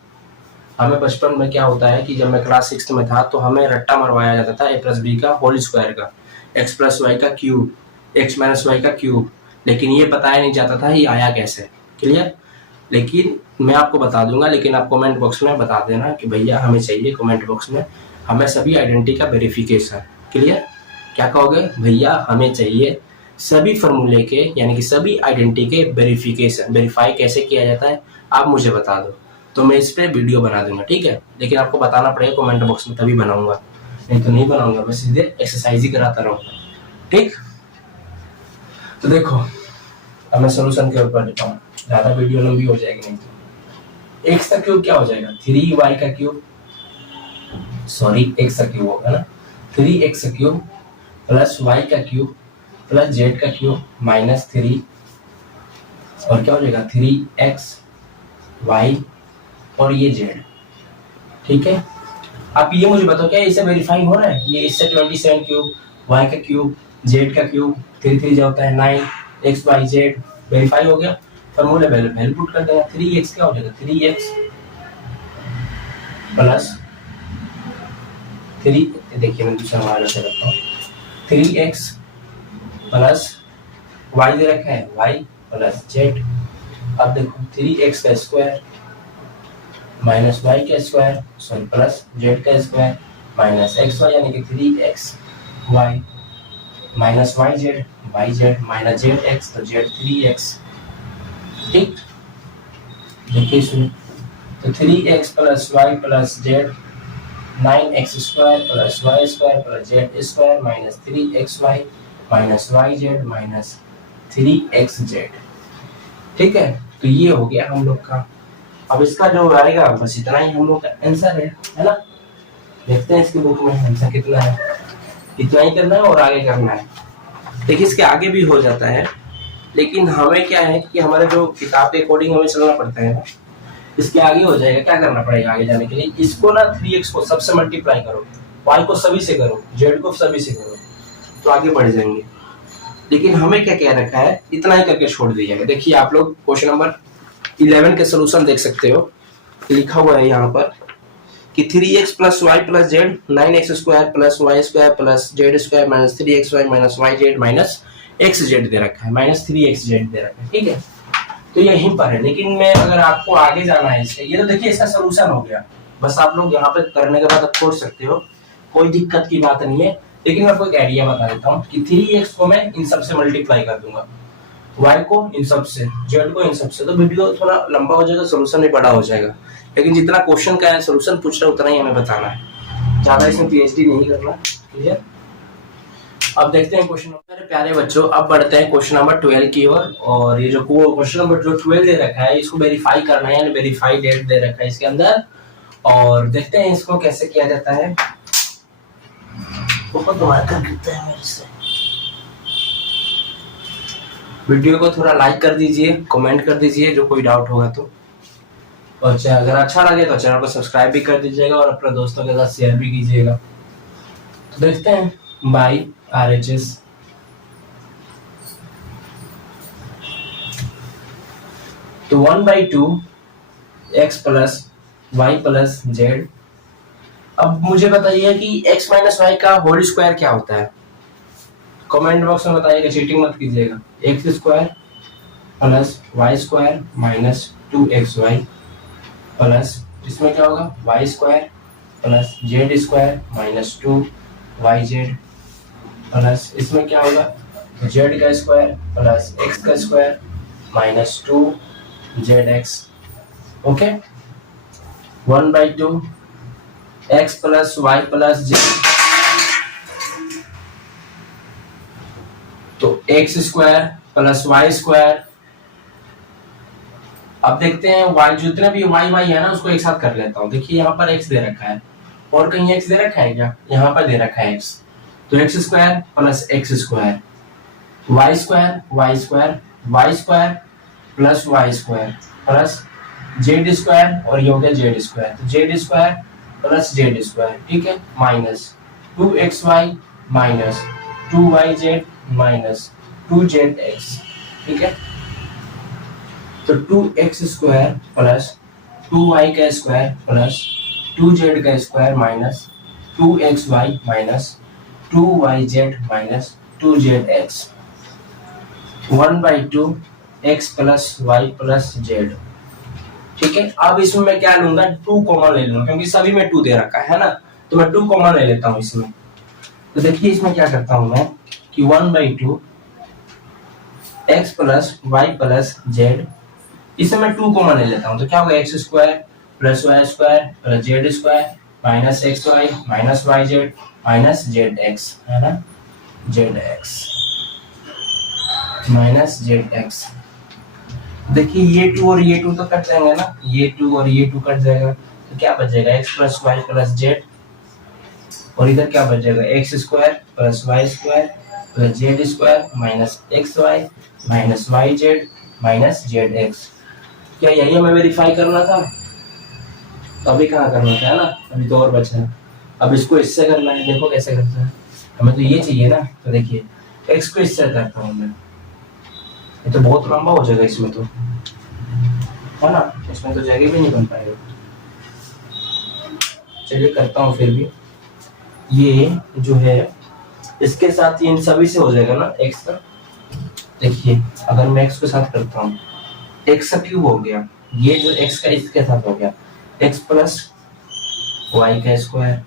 हमें बचपन में क्या होता है कि जब मैं क्लास 6 में था तो हमें रट्टा मरवाया जाता था a प्लस बी का होल स्क्वायर का, x प्लस वाई का क्यूब, x माइनस वाई का क्यूब, लेकिन ये बताया नहीं जाता था ये आया कैसे। क्लियर? लेकिन मैं आपको बता दूंगा, लेकिन आप कमेंट बॉक्स में बता देना कि भैया हमें चाहिए, कमेंट बॉक्स में हमें सभी आइडेंटिटी का वेरिफिकेशन। क्लियर? क्या कहोगे? भैया हमें चाहिए सभी फॉर्मूले के यानी कि सभी आइडेंटिटी के वेरिफिकेशन। वेरीफाई कैसे किया जाता है आप मुझे बता दो, तो मैं इस पे वीडियो बना दूंगा, ठीक है। लेकिन आपको बताना पड़ेगा कमेंट बॉक्स में, तभी बनाऊंगा, नहीं तो नहीं बनाऊंगा, मैं सीधे एक्सरसाइज ही कराता रहूंगा, ठीक। तो देखो अब मैं सोल्यूशन के ऊपर लिखता हूँ, ज्यादा वीडियो लंबी हो जाएगी नहीं तो। एक्स का क्यूब क्या हो जाएगा? 3y का क्यूब, सॉरी एक्स का क्यूब होगा ना, 3x क्यूब प्लस y का क्यूब प्लस z का क्यूब माइनस 3 और क्या हो जाएगा 3x y और ये z, ठीक है। आप ये मुझे बताओ क्या इससे वेरीफाई हो रहा है? ये इससे 27 क्यूब y का क्यूब z का क्यूब 3 जो होता है 9 x y z वेरीफाई हो गया। फॉर्मूले वैल्यू पुट कर देना, 3x क्या हो जाएगा 3x प्लस 3, देखिए मैं दूसरा वाला से रखता हूँ, 3x प्लस y दे रखा है y प्लस z। अब देखो 3x का स्क्वायर माइनस y का स्क्वायर सॉरी प्लस z का स्क्वायर माइनस xy यानी कि 3xy minus yz minus zx तो z 3x, ठीक। देखिए इसमें तो 3x plus y plus z 9x square plus y square plus z square minus 3xy minus yz minus 3xz, ठीक है। तो ये हो गया हम लोग का। अब इसका जो आएगा बस इतना ही हम लोग का आंसर है ना। देखते हैं इसकी बुक में आंसर कितना है, इतना ही करना है और आगे करना है। देखिए इसके आगे भी हो जाता है, लेकिन हमें क्या है कि हमारे जो किताब के अकॉर्डिंग हमें चलना पड़ता है ना। इसके आगे हो जाएगा, क्या करना पड़ेगा आगे जाने के लिए? इसको ना 3x को सबसे मल्टीप्लाई करो, y को सभी से करो, z को सभी से करो, तो आगे बढ़ जाएंगे। लेकिन हमें क्या कह रखा है, इतना ही करके छोड़ दीजिएगा। देखिए आप लोग क्वेश्चन नंबर 11 के सोल्यूशन देख सकते हो, लिखा हुआ है यहाँ पर कि 3x plus Y plus z 9x square plus Y square plus Z square minus 3xy minus yz minus xz दे रखा है, माइनस 3xz दे रखा है, ठीक है। तो यहीं पर है, लेकिन मैं अगर आपको आगे जाना है इसके, ये तो देखिए इसका सोल्यूशन हो गया, बस आप लोग यहाँ पे करने के बाद आप छोड़ सकते हो, कोई दिक्कत की बात नहीं है। लेकिन मैं आपको एक आइडिया बता देता हूँ कि 3x को मैं इन सब से मल्टीप्लाई कर दूंगा, y को इन सब से, z को इन सब से, तो वीडियो थोड़ा लंबा हो जाएगा, सोल्यूशन भी बड़ा हो जाएगा। लेकिन जितना क्वेश्चन का सोल्यूशन पूछ रहा है उतना ही हमें बताना है, ज्यादा इसमें पीएचडी नहीं करना। क्लियर? अब देखते हैं क्वेश्चन नंबर, प्यारे बच्चों अब बढ़ते हैं क्वेश्चन नंबर 12 की ओर। और ये जो क्वेश्चन नंबर जो 12 दे रखा है इसको वेरीफाई करना है, वेरीफाई डेट दे रखा है इसके अंदर, और देखते हैं इसको कैसे किया जाता है। बहुत दुआ कर देता है मेरे से। वीडियो को थोड़ा लाइक कर दीजिए, कमेंट कर दीजिए जो कोई डाउट होगा तो, और अगर अच्छा लगे तो चैनल को सब्सक्राइब भी कर दीजिएगा और अपने दोस्तों के साथ शेयर भी कीजिएगा। तो देखते हैं बाय RHS। तो 1/2 x plus Y plus z. अब मुझे बताइए कि x माइनस वाई का होल स्क्वायर क्या होता है, कमेंट बॉक्स में बताइएगा, चीटिंग मत कीजिएगा। X square plus Y square minus 2xy plus इसमें क्या होगा Y square plus Z square minus 2yz plus इसमें क्या होगा जेड का स्क्वायर प्लस एक्स का square minus 2zx। Okay, 1/2 x plus Y plus Z, तो X square plus Y square. अब देखते हैं y जितने भी y है ना उसको एक साथ कर लेता हूँ। देखिए यहाँ पर x दे रखा है और कहीं x दे रखा है क्या, यहाँ पर दे रखा है x, तो x square plus x square y square y square y square plus Y square plus Z square और ये हो गया जेड स्क्वायर, तो z square plus Z square, ठीक है, minus 2xy minus 2yz minus 2zx, ठीक है। तो 2x स्क्वायर प्लस 2y का स्क्वायर प्लस 2z का square minus 2xy minus 2yz minus 2zx, 1/2 x plus Y plus z, ठीक है। अब इसमें मैं क्या लूंगा 2 कॉमन ले लूंगा क्योंकि सभी में 2 दे रखा है ना, तो मैं 2 कॉमन ले लेता हूँ इसमें। तो देखिए इसमें क्या करता हूं मैं कि 1/2 x plus Y plus z, इसमें मैं 2 कॉमन ले लेता हूं, तो क्या होगा x square plus Y square plus Z square minus x Y minus Y Z minus Z x, है ना, z x minus Z x. देखिए ये 2 और ये 2 तो कट जाएंगे ना, ये 2 और ये 2 कट जाएगा, तो क्या बच जाएगा x plus Y plus z, और इधर क्या बच जाएगा x square plus Y square plus Z square minus x Y minus Y Z minus Z x. क्या यही हमें वेरीफाई करना था, तो अभी कहाँ करना था, है ना, अभी तो और बचा है। अब इसको इससे करना है, देखो कैसे करते हैं, हमें तो ये चाहिए ना, तो देखिए एक्स को इससे करता हूँ मैं, ये तो बहुत लंबा हो जाएगा इसमें तो, है ना, इसमें तो जगह भी नहीं बन पाएगा। चलिए करता हूँ फिर भी, ये जो है इसके साथ इन सभी से हो जाएगा ना x का। देखिए अगर मैं x के साथ करता हूँ x का क्यूब हो गया, ये जो x का इसके साथ हो गया x प्लस वाई का स्क्वायर,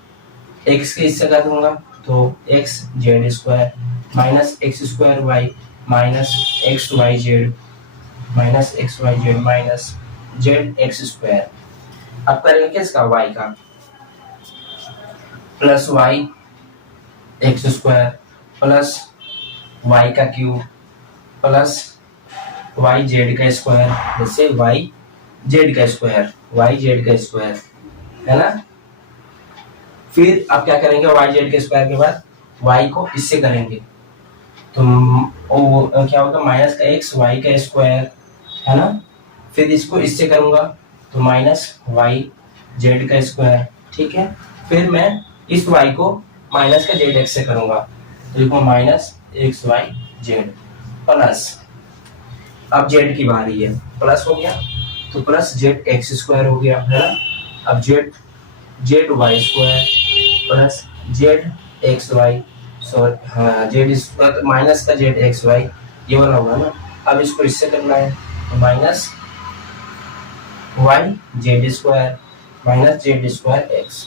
x के इससे कर दूंगा तो x z square minus x square y minus x y Z minus x y Z minus Z x square. अब करेंगे किसका y का, plus Y x square plus Y का क्यूब प्लस वाई जेड का स्क्वायर, जैसे y z का square y z का square, है ना। फिर अब क्या करेंगे वाई जेड के स्क्वायर के बाद वाई को इससे करेंगे, तो क्या होगा माइनस का एक्स वाई का स्क्वायर, है ना। फिर इसको इससे करूंगा तो माइनस वाई जेड का स्क्वायर, ठीक है। फिर मैं इस y को माइनस का जेड एक्स से करूंगा, तो देखो minus x y z plus, अब जेड की बारी है, प्लस हो गया तो प्लस जेड एक्स स्क्वायर हो गया, है ना। अब z y square plus z x y, sorry हाँ जेड स्क्वायर माइनस का जेड एक्स वाई, ये वाला होगा ना। अब इसको इससे करना है तो minus Y z square minus z square x.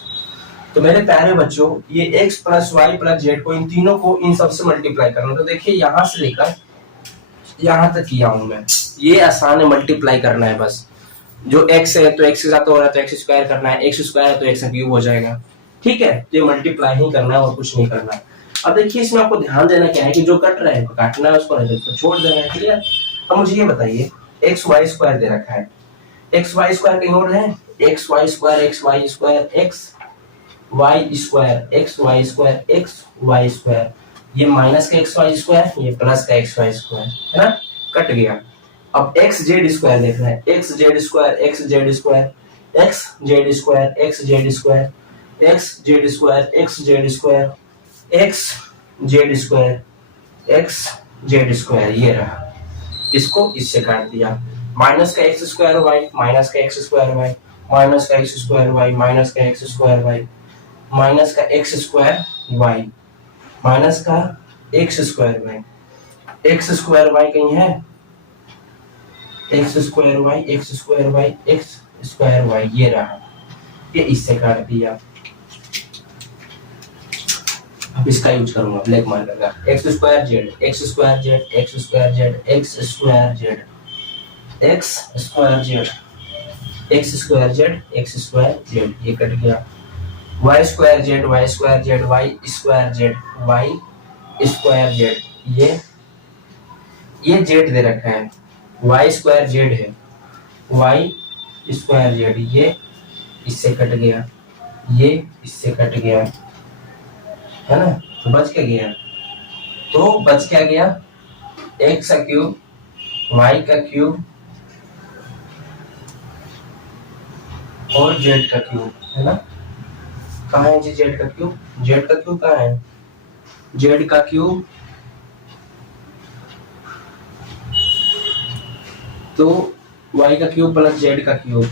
तो मेरे प्यारे बच्चों ये x plus Y plus z को इन तीनों को इन सबसे मल्टीप्लाई करना, तो देखिए यहाँ से लेकर यहाँ तक किया हूं मैं, ये आसान है, मल्टीप्लाई करना है बस। जो x है तो x के साथ हो रहा है तो एक्स स्क्वायर करना है, एक्स स्क्वायर है तो एक्स क्यूब हो जाएगा, ठीक है। तो ये मल्टीप्लाई ही करना है और कुछ नहीं करना है। अब देखिए इसमें आपको ध्यान देना क्या है कि जो कट रहा है काटना है, उसको नहीं तो छोड़ देना है, क्लियर। अब मुझे ये बताइए एक्स वाई स्क्वायर दे रखा है, एक्स वाई स्क्वायर कहीं और है, x y square x y square x y square x y square x y square, ये माइनस का एक्स वाई स्क्वायर ये प्लस का एक्स वाई स्क्वायर, है ना, कट गया। अब एक्स जेड स्क्वायर देखना है, x z square x z square x z square x z square x z square x z square x z square x z square, ये रहा, इसको इससे काट दिया, माइनस का एक्स स्क्वायर वाई, माइनस का एक्स स्क्वायर वाई, माइनस का x square y, minus का एक्स स्क्वायर वाई, माइनस का एक्स स्क्वायर वाई, माइनस का x square y, x square y कहीं है, x square y, x square y, x square y, ये रहा, ये इससे काट दिया। अब इसका यूज करूंगा ब्लैक मार्कर का, x square z, x square z, x square z, x square z, x square z, x square z, x square z, ये कट गया। Y square z, y square z, y square z, y square z, ये z दे रखा है, y square z है, y square z, ये इससे cut गया, ये इससे कट गया, है ना, तो बच क्या गया, तो बच क्या गया, एक्स का क्यूब, वाई का क्यूब और जेड का क्यूब, है ना। कहाँ है जी जेड का क्यूब, जेड का क्यूब कहाँ है, जेड का क्यूब तो y का क्यूब प्लस जेड का क्यूब,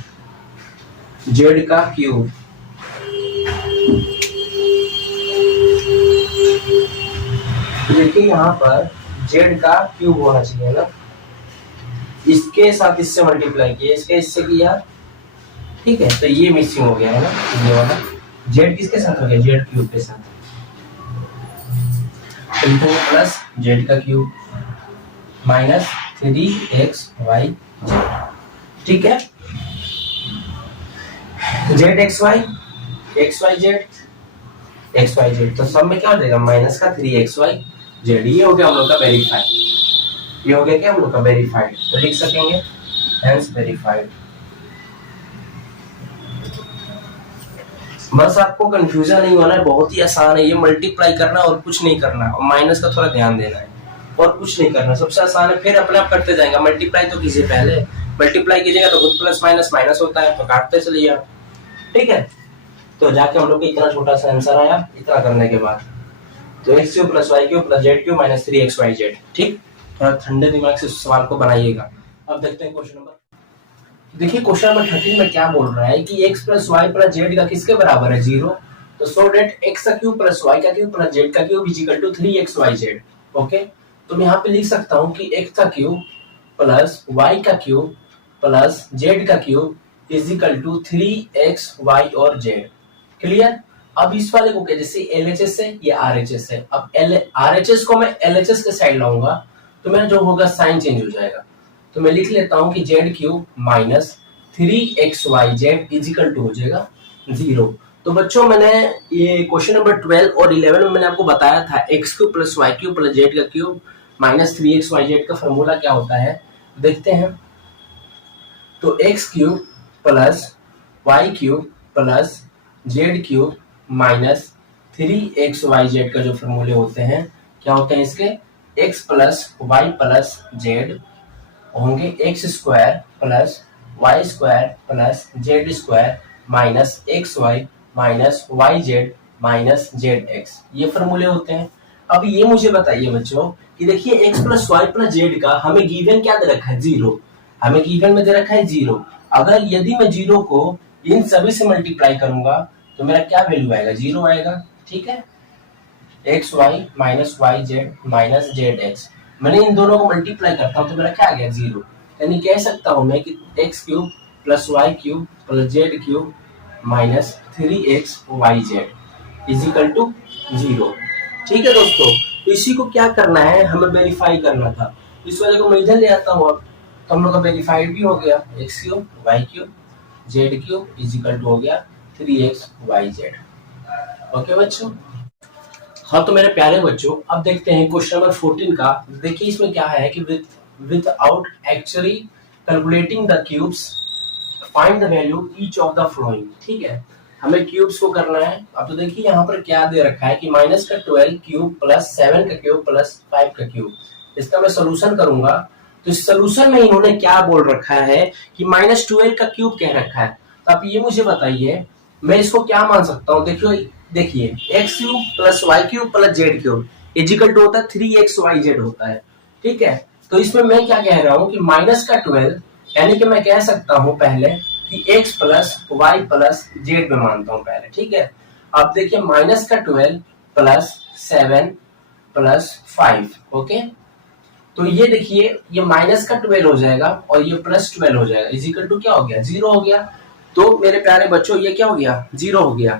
जेड का क्यूब, देखिए यहाँ पर जेड का क्यूब होना चाहिए ना, इसके साथ इससे मल्टीप्लाई किया, इसके इससे किया, ठीक है, तो ये मिसिंग हो गया है ना, ये वाला जेड किसके साथ हो गया, जेड क्यूब के साथ, प्लस जेड का क्यूब माइनस 3xy, ठीक है, z x y, x y z, x y z, तो सब में क्या हो जाएगा, माइनस का 3xy जेड, ये हो गया हम लोग का वेरीफाइड, ये हो गया क्या हम लोग का वेरीफाइड, तो लिख सकेंगे हेंस वेरीफाइड। बस आपको कंफ्यूजन नहीं होना है, बहुत ही आसान है, ये मल्टीप्लाई करना और कुछ नहीं करना, और माइनस का थोड़ा ध्यान देना है और कुछ नहीं करना, सबसे आसान है, फिर अपने आप करते जाएगा। मल्टीप्लाई तो कीजिए, पहले मल्टीप्लाई कीजिएगा तो खुद प्लस माइनस माइनस होता है, तो काटते चलिए आप, ठीक है। तो जाके हम लोग को इतना छोटा सा आंसर आया, इतना करने के बाद तो x cube plus Y cube plus Z cube minus 3xy z, ठीक। थोड़ा ठंडे दिमाग से सवाल को बनाइएगा। अब देखते हैं क्वेश्चन नंबर, देखिए क्वेश्चन नंबर 13 में क्या बोल रहा है कि x plus Y plus Z का किसके बराबर है, 0, तो सो डेट x का क्यूब प्लस वाई का क्यूब प्लस जेड का cube is equal to 3xy z, okay. तो मैं यहाँ पे लिख सकता हूँ कि x का क्यूब प्लस वाई का क्यूब प्लस जेड का cube is equal to 3xy और जेड, क्लियर। अब इस वाले को क्या, जैसे LHS है ये RHS है, अब RHS को मैं LHS के साइड लाऊंगा तो मेरा जो होगा साइन चेंज हो जाएगा, तो मैं लिख लेता हूं कि z cube minus 3xy z is equal to हो जाएगा 0। तो बच्चों मैंने ये क्वेश्चन नंबर 12 और 11 में मैंने आपको बताया था X cube plus Y cube plus Z का क्यूब माइनस 3xy जेड का फॉर्मूला क्या होता है, देखते हैं। तो x cube plus Y cube plus Z cube minus 3xy Z का जो फॉर्मूले होते हैं क्या होते हैं इसके, X plus Y plus Z होंगे X square plus Y square plus Z square minus x Y minus Y Z minus Z x, ये फॉर्मूले होते हैं। अब ये मुझे बताइए बच्चों कि देखिए x plus Y plus Z का हमें गिवन क्या दे रखा है, 0, हमें गिवन में दे रखा है 0। अगर यदि मैं 0 को इन सभी से मल्टीप्लाई करूंगा तो मेरा क्या वैल्यू आएगा, 0 आएगा, ठीक है। X Y minus Y Z minus Z x, मैंने इन दोनों को मल्टीप्लाई करता हूं तो मेरा क्या आ गया, 0। यानी कह सकता हूं मैं कि x cube plus Y cube plus Z cube minus 3xy z is equal to 0, ठीक है दोस्तों। तो इसी को क्या करना है, हमें वेरीफाई करना था, इस वाले को मैं इधर ले आता हूँ, अब तो हम लोग का वेरीफाइड भी हो गया, x cube y cube z cube is equal to हो गया 3xy जेड, ओके बच्चों। हाँ तो मेरे प्यारे बच्चों अब देखते हैं क्वेश्चन नंबर 14 का। देखिए इसमें क्या है कि without actually calculating the cubes find the value each of the flowing, ठीक है, हमें क्यूब्स को करना है। अब तो देखिए यहाँ पर क्या दे रखा है कि माइनस का 12 क्यूब प्लस 7 का क्यूब प्लस 5 का क्यूब, इसका मैं सोल्यूशन करूंगा। तो इस सोल्यूशन में इन्होंने क्या बोल रखा है कि माइनस 12 का क्यूब कह रखा है, तो आप ये मुझे बताइए मैं इसको क्या मान सकता हूँ। देखिए x cube plus Y cube plus Z cube is equal to होता है 3xy जेड होता है, ठीक है। तो इसमें मैं क्या कह रहा हूँ कि माइनस का 12 यानी कि मैं कह सकता हूं पहले कि x plus Y plus z में मानता हूं पहले, ठीक है। अब देखिए माइनस का 12 प्लस 7 प्लस 5, ओके। तो ये देखिए ये माइनस का 12 हो जाएगा और ये प्लस 12 हो जाएगा, इजिकल टू क्या हो गया, 0 हो गया। तो मेरे प्यारे बच्चों ये क्या हो गया, 0 हो गया।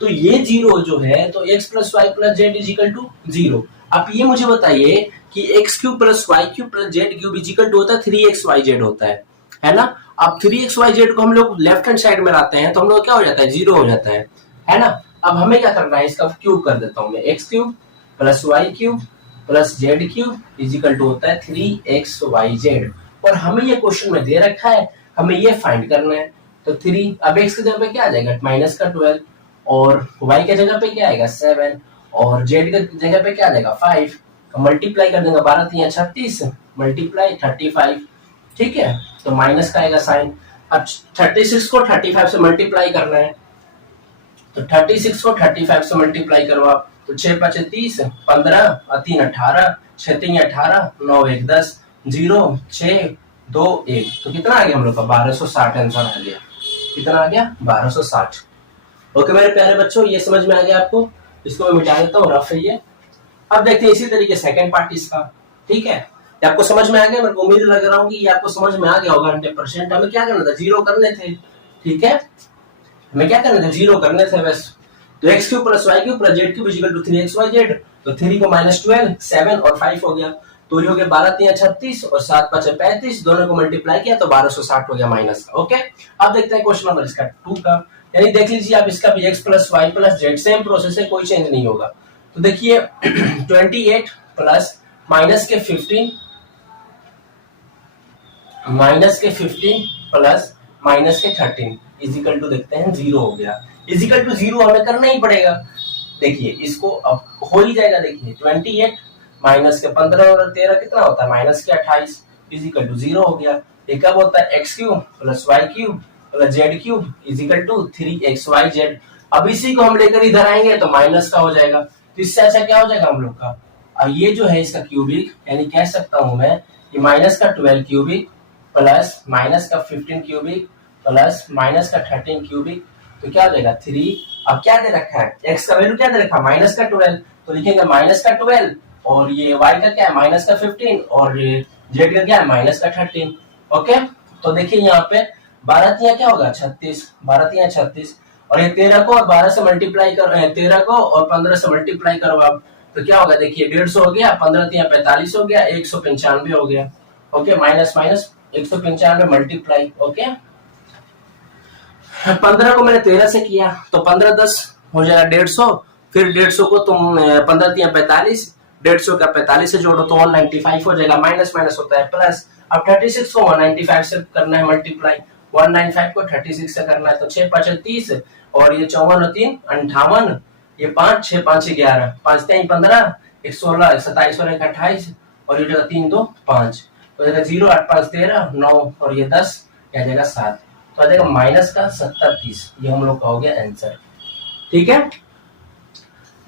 तो ये 0 जो है तो x plus Y plus z is equal to 0। अब ये मुझे बताइए कि x cube plus Y cube plus Z cube is equal to होता है 3xyz होता है ना। अब 3xyz को हम लोग लेफ्ट हैंड साइड में लाते हैं तो हम लोग क्या हो जाता है, 0 हो जाता है ना। अब हमें क्या करना है, इसका क्यूब कर देता हूं मैं, x cube plus Y cube plus Z cube is equal to होता है 3xyz। और हमें ये क्वेश्चन में दे रखा है, हमें ये फाइंड करना है। तो 3, अब x की जगह पे क्या आ जाएगा, माइनस का 12, और y के जगह पे क्या आएगा 7, और z की जगह पे क्या आ जाएगा 5। मल्टीप्लाई कर देंगे, 12 3 36 मल्टीप्लाई 35, ठीक है। तो माइनस का आएगा साइन। अब 36 को 35 से मल्टीप्लाई करना है, तो 36 को 35 से मल्टीप्लाई करवा, तो 6 5 30 15 और 3 18 6 3 18 9 1 10 0 6 2 1। तो कितना आ गया हम लोग का 1260 आंसर आ गया। कितना आ गया 1260। ओके मेरे प्यारे बच्चों, ये समझ में आ गया आपको। इसको मैं मिटा देता हूँ, रफ है ये। अब देखते हैं इसी तरीके सेकंड पार्ट इसका, ठीक है। ये आपको समझ में आ गया, मेरे को उम्मीद लग रहा हूँ कि ये आपको समझ में आ गया होगा 100%। हमें क्या करना था, 0 करने थे, ठीक है। हमें क्या करना था, 0 करने थे बस। तो x cube plus Y cube plus Z cube equal to 3xyz। तो 3 को माइनस 12 7 और 5 हो गया, तो ये हो गया 12 3 36 और 7 5 35, दोनों को मल्टीप्लाई किया तो 1260 हो गया माइनस का, ओके। अब देखते हैं क्वेश्चन नंबर इसका 2 का। यानी देख लीजिए आप, इसका भी x plus Y plus z same process है, कोई चेंज नहीं होगा। तो देखिए 28 प्लस माइनस के 15 प्लस माइनस के 13 इजिकल टू देखते हैं 0 हो गया। इजिकल टू 0 हमें करना ही पड़ेगा। देखिए इसको अब हो ही जाएगा। देखिए 28 माइनस के 15 और 13 कितना होता है, माइनस के 28 इजिकल टू 0 हो गया। ये कब होता है, x cube plus Y cube plus Z cube is equal to 3xyz। अब इसी को हम लेकर इधर आएंगे तो माइनस का हो जाएगा, तो इससे अच्छा क्या हो जाएगा हम लोग का, अब ये जो है इसका क्यूबिक, यानी कह सकता हूं मैं कि माइनस का 12 क्यूबिक प्लस माइनस का 15 क्यूबिक प्लस माइनस का 13 क्यूबिक, तो क्या हो जाएगा 3। अब क्या दे रखा है, x का वैल्यू क्या दे रखा है, माइनस का 12, तो लिखेंगे माइनस का 12, और ये y का क्या है माइनस का 15, और ये z का क्या है माइनस का 13, ओके। तो देखिए यहाँ पे 12 तिया क्या होगा 36, 12 तिया 36, और ये 13 को और 12 से मल्टीप्लाई कर, 13 को और 15 से मल्टीप्लाई करो आप, तो क्या होगा, देखिए 150 हो गया, 15 तिया 45 हो गया, 195 हो गया, okay. Minus minus 195 multiply, okay. 15 को मैंने 13 से किया तो 15 10 हो जाएगा 150, फिर 150 को तुम 15 तिया 45, 150 का 45 से जोड़ो तो 195 हो जाएगा, माइनस माइनस होता है प्लस। अब 36 को 195 से करना है मल्टीप्लाई, 195 को 36 से करना है, तो 6 5 30 और ये 54 और 3 58, ये 5 6 5 11 5 3 15 1 16 27 और 1 28, और ये 3 2 5 हो जाएगा 0 8 5 13 9 और ये 10 क्या जाएगा 7, तो आ जाएगा माइनस का 70 30। ये हम लोग का हो गया आंसर, ठीक है।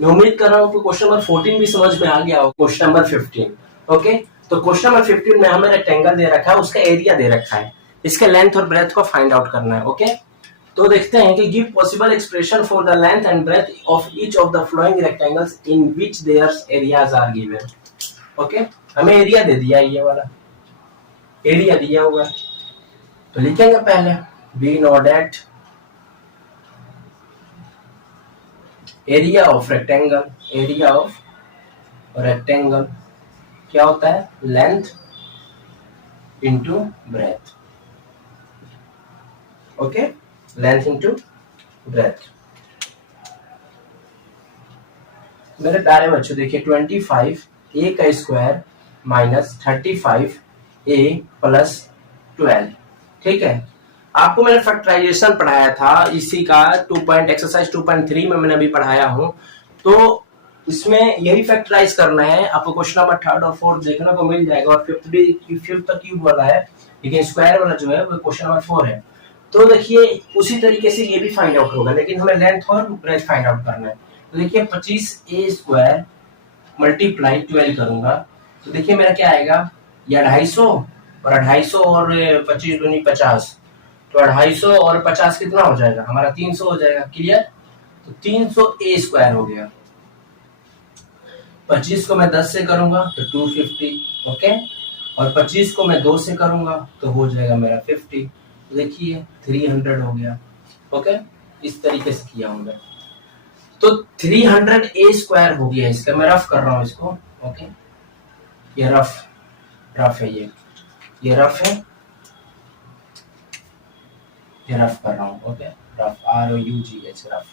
मैं उम्मीद कर रहा हूँ कि क्वेश्चन नंबर 14 भी समझ में आ गया हो। Question number 15, okay. तो क्वेश्चन नंबर 15 में हमें रेक्टेंगल दे रखा है, उसका एरिया दे रखा है, इसके लेंथ और ब्रेथ को फाइंड आउट करना है, ओके। तो देखते हैं कि give possible expression for the length and breadth of each of the following rectangles in which their areas are given, okay. हमें एरिया दे दिया, ये वाला एरिया दिया हुआ है, तो लिखेंगे पहले we know that area of rectangle, area of rectangle क्या होता है, length into breadth, okay, length into breadth. मेरे प्यारे बच्चों देखिए 25 a का स्क्वायर माइनस 35 a प्लस 12, ठीक है। आपको मैंने फैक्टराइजेशन पढ़ाया था इसी का एक्सरसाइज 2.3 में मैंने अभी पढ़ाया हूं, तो इसमें यही फैक्टराइज करना है आपको। क्वेश्चन नंबर 3 और 4 देखने को मिल जाएगा, और फिफ्थ तक क्यूब वाला है, लेकिन स्क्वायर वाला जो है वो क्वेश्चन नंबर 4 है। तो देखिए उसी तरीके से ये भी फाइंड आउट होगा, लेकिन हमें लेंथ और ब्रेथ फाइंड आउट करना है। तो देखिए 25a स्क्वायर मल्टीप्लाई 12 करूंगा, तो देखिए मेरा क्या आएगा, या 250 और 250 और 25 दूनी 50, तो 250 और 50 कितना हो जाएगा हमारा 300 हो जाएगा। क्लियर? तो 300 ए स्क्वायर हो गया। 25 को मैं 10 से करूंगा तो 250, ओके, और 25 को मैं 2 से करूंगा तो हो जाएगा मेरा 50। तो देखिए 300 हो गया। ओके, इस तरीके से किया हूं मैं। तो 300 ए स्क्वायर हो गया इसका। मैं रफ कर रहा हूं इसको। ओके, ये रफ है, ये रफ है, ये रफ कर रहा हूँ। Okay, rough, ROUGH, rough.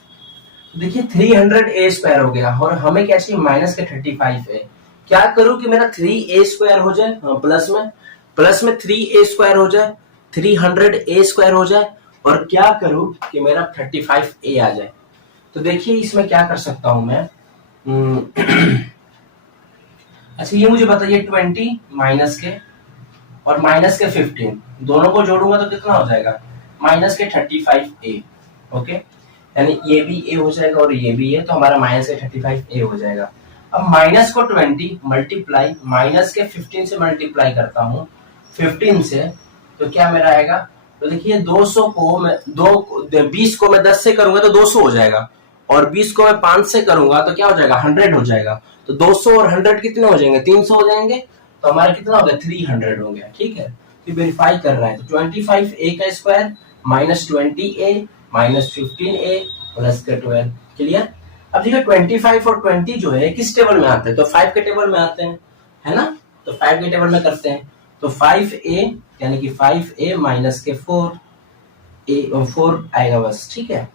देखिए 300 ए स्क्वायर हो गया और हमें क्या चाहिए, माइनस के 35 है। क्या करूं कि मेरा 3 ए स्क्वायर हो जाए, हाँ, प्लस में 3 ए स्क्वायर हो जाए, 300 ए स्क्वायर हो जाए, और क्या करूं कि मेरा 35 ए आ जाए। तो देखिए इसमें क्या कर सकता हूं मैं। अच्छा, ये मुझे बताइए 20 माइनस के और माइनस के 15 दोनों को जोड़ूंगा तो कितना हो जाएगा, माइनस के 35 ए। ओके, यानी ये भी ए हो जाएगा और ये भी है, तो हमारा माइनस के 35 ए हो जाएगा। अब माइनस को 20 मल्टीप्लाई माइनस के 15 से मल्टीप्लाई करता हूँ 15 से, तो क्या मेरा आएगा। तो देखिए 200 को मैं 20 को मैं 10 से करूंगा तो 200 हो जाएगा, और 20 को मैं 5 से करूंगा तो क्या हो जाएगा, 100 हो जाएगा। तो 200 और 100 कितने हो जाएंगे, 300 हो जाएंगे। तो हमारा कितना हो गया, 300 हो गया। ठीक है, तो वेरीफाई कर रहा है। तो 25 ए का स्क्वायर माइनस 20 ए माइनस 15 ए प्लस के 12। क्लियर? अब देखिए 25 और 20 जो है किस टेबल में आते हैं, तो 5 के टेबल में आते हैं, है ना। तो 5 के टेबल में करते हैं। तो 5a यानी कि 5a माइनस के 4 आएगा बस। ठीक है,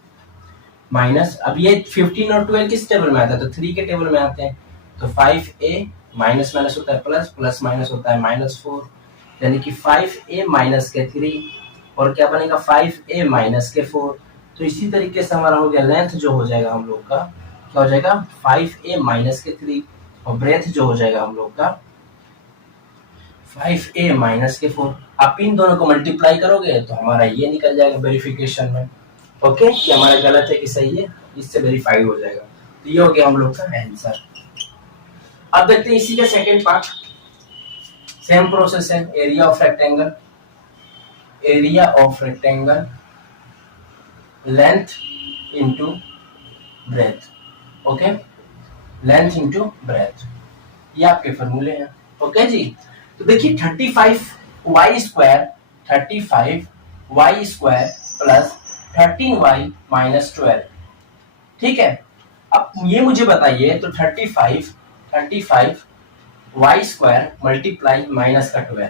माइनस, अब ये 15 और 12 किस टेबल में आता है, तो 3 के टेबल में आते हैं। तो 5a माइनस माइनस होता है प्लस, प्लस माइनस होता है -4, यानी कि 5a माइनस के 3, और क्या बनेगा 5a माइनस के 4। तो इसी तरीके से हमारा हो गया लेंथ जो हो जाएगा हम लोग का, क्या हो जाएगा 5a माइनस के 3, और ब्रेथ जो हो जाएगा हम लोग का 5a माइनस के 4। आप इन दोनों को मल्टीप्लाई करोगे तो हमारा ये निकल जाएगा वेरिफिकेशन में। ओके, कि हमारा गलत है कि सही है, इससे वेरीफाई हो जाएगा। तो ये हो गया हम लोग का आंसर। अब देखते हैं इसी का सेकंड पार्ट। सेम प्रोसेस है, area of rectangle length into breadth. Okay, length into breadth, ये आपके फॉर्मूले हैं। ओके जी, तो देखिए 35y square plus 13y minus 12। ठीक है, अब ये मुझे बताइए, तो 35 y स्क्वायर मल्टीप्लाई माइनस का 12।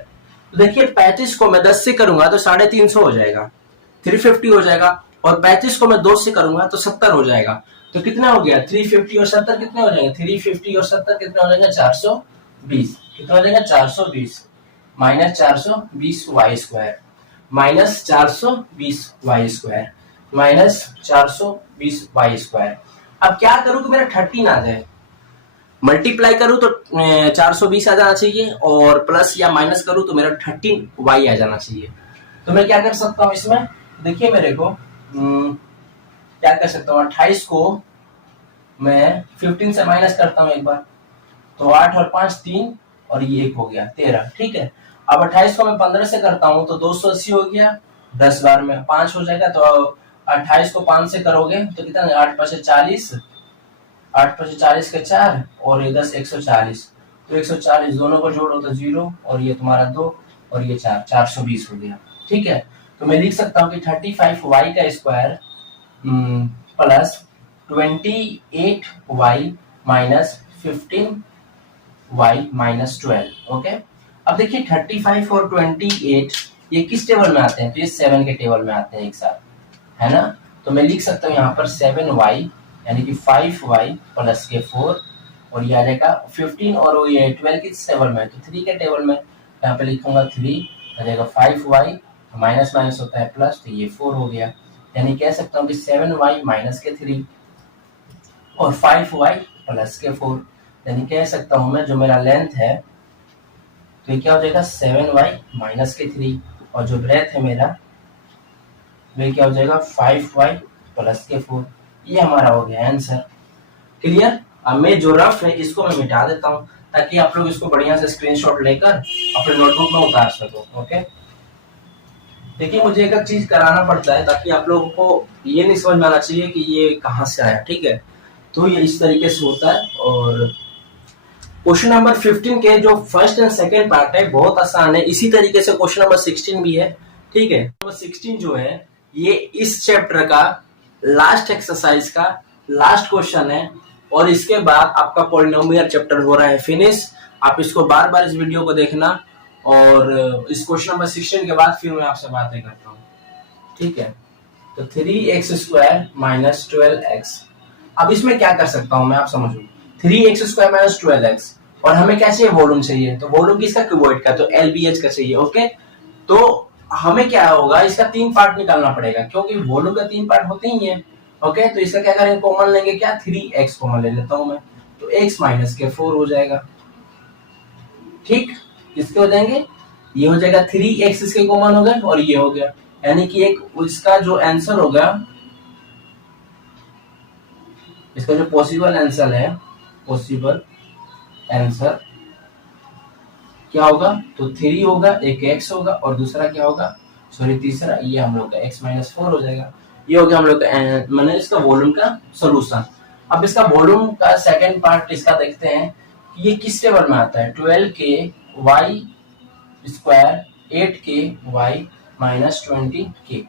तो देखिए 35 को मैं 10 से करूंगा तो 350 हो जाएगा, 350 हो जाएगा, और 35 को मैं 2 से करूंगा तो 70 हो जाएगा। तो कितना हो गया, 350 और 70 कितने हो जाएंगे, 350 और 70 कितने हो जाएंगे, 420। कितना हो जाएगा, 420 minus 420 y square minus 420 y square minus 420 y square. अब क्या करूं कि मेरा 13 आ जाए, मल्टीप्लाई करूं तो 420 आ जाना चाहिए, और प्लस या माइनस करूं तो मेरा 13 वाई आ जाना चाहिए। तो मैं क्या कर सकता हूं इसमें, देखिए मेरे को क्या कर सकता हूँ, 28 को मैं 15 से माइनस करता हूँ एक बार, तो 8 और 5 3, और ये 1 हो गया 13। ठीक है, अब 28 को मैं 15 से करता हूँ तो 280 हो गया, 10 बार में 5 हो जाएगा। तो 28 को 5 से करोगे तो कितना, 8 5 40, 8 5 40 के 4, और ये 10 140। तो 140 दोनों को जोड़ो तो 0, और ये तुम्हारा 2, और ये 4, 420 हो गया। ठीक है, तो मैं लिख सकता हूँ कि 35y का square plus 28y minus 15y minus 12। Okay, अब देखिए 35 और 28 ये किस टेबल में आते हैं, तो ये 7 के टेबल में आते हैं एक साथ, है ना। तो मैं लिख सकता हूँ यहाँ पर 7y यानी कि 5y प्लस के 4, और ये आ जाएगा 15, और ये 12 किस टेबल में है, तो 3 के टेबल में। यहाँ पे लिखूंगा 3 आ जाएगा 5y माइनस माइनस होता है प्लस, तो ये 4 हो गया। यानी कह सकता हूँ कि 7y माइनस के 3 और 5y प्लस के 4, यानी कह सकता हूँ मैं जो मेरा लेंथ है तो ये क्या हो जाएगा 7y माइनस के 3, और जो ब्रेथ है मेरा वे क्या हो जाएगा 5y प्लस के 4। ये हमारा हो गया आंसर। क्लियर? अब मैं जो रफ है इसको मैं मिटा देता हूँ ताकि आप लोग इसको बढ़िया से स्क्रीनशॉट लेकर अपने नोटबुक में उतार सको। ओके, देखिए मुझे एक चीज कराना पड़ता है ताकि आप लोगों को ये नहीं समझ में आना चाहिए कि ये कहाँ से आया, ठीक है। तो ये इस तरीके से होता है। और क्वेश्चन नंबर 15 के जो फर्स्ट एंड सेकंड पार्ट है बहुत आसान है, इसी तरीके से क्वेश्चन नंबर 16 भी है, ठीक है। नंबर 16 जो है ये इस चैप्टर का लास्ट एक्सरसाइज का लास्ट क्वेश्चन है और इसके बाद आपका पॉलिनोमियल चैप्टर हो रहा है फिनिश। आप इसको बार बार इस वीडियो को देखना और इस क्वेश्चन नंबर 16 के बाद फिर मैं आपसे बातें करता हूँ, ठीक है। तो 3x² माइनस 12x, अब इसमें क्या कर सकता हूं मैं, आप समझो। 3x² माइनस 12x और हमें क्या चाहिए, वॉल्यूम चाहिए। तो वॉल्यूम किसका, क्यूबॉइड का, तो LBH का चाहिए। ओके, तो हमें क्या होगा, इसका 3 पार्ट निकालना पड़ेगा क्योंकि वॉल्यूम का 3 पार्ट होते ही है। ओके, तो इसका क्या करेंगे, कॉमन लेंगे, क्या 3x कॉमन ले लेता हूं मैं, तो x माइनस के 4 हो जाएगा। ठीक, किसके हो जाएंगे, ये हो जाएगा 3x इसके कॉमन हो गए और ये हो गया, यानी कि एक इसका जो आंसर होगा, इसका जो पॉसिबल आंसर है, पॉसिबल आंसर क्या होगा, तो 3 होगा, एक x होगा और दूसरा क्या होगा, सॉरी तीसरा ये हम लोग का x माइनस 4 हो जाएगा। ये हो गया हम लोग का मैंने इसका वॉल्यूम का सॉल्यूशन। अब इसका वॉल्यूम का सेकंड पार्ट इसका देखते हैं कि ये किस टेबल में आता है, 12k y square 8k y minus 20k।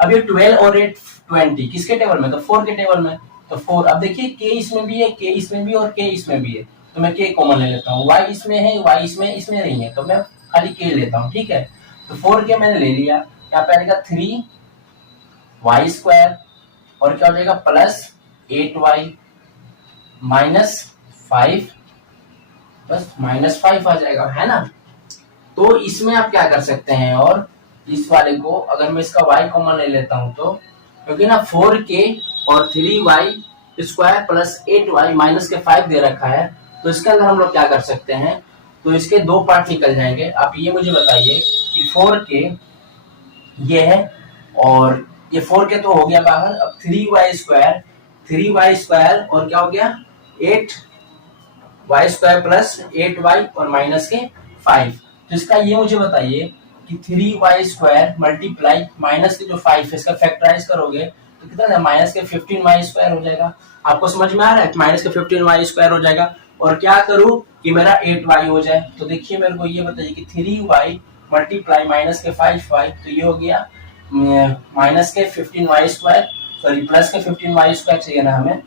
अब ये 12 और 8 20 किसके टेबल में, तो 4 के टेबल में, तो 4। अब देखिए k इसमें भी है, k इसमें भी और k इसमें भी है, तो मैं k कॉमन ले लेता हूँ। y इसमें है, y इसमें नहीं है, तो मैं खाली k लेता हूँ, ठीक है। तो 4k मैंने ले लिया, यहाँ पे आएगा 3y स्क्वायर और क्या हो जाएगा प्लस 8y माइनस 5, बस माइनस 5 आ जाएगा, है ना। तो इसमें आप क्या कर सकते हैं, और इस वाले को अगर मैं इसका y कॉमन ले लेता हूं तो, क्योंकि ना 4k और 3y square plus 8y minus के 5 दे रखा है, तो इसके अंदर हम लोग क्या कर सकते हैं, तो इसके 2 पार्ट निकल जाएंगे। आप ये मुझे बताइए कि 4k ये है और ये 4k तो हो गया बाहर। अब 3y स्क्वायर और क्या हो गया 8y स्क्वायर प्लस 8y और माइनस के 5। तो इसका ये मुझे बताइए कि 3y स्क्वायर मल्टीप्लाई माइनस के जो 5 है इसका फैक्टराइज करोगे तो कितना, माइनस के 15y स्क्वायर हो जाएगा। आपको समझ में आ रहा है, माइनस के 15y स्क्वायर हो जाएगा। और क्या करूं कि मेरा 8y हो जाए, तो देखिए मेरे को ये बताइए कि 3y मल्टीप्लाई माइनस के 5y, तो ये हो गया माइनस के 15y स्क्वायर, सॉरी प्लस के 15y स्क्वायर चाहिए ना हमें।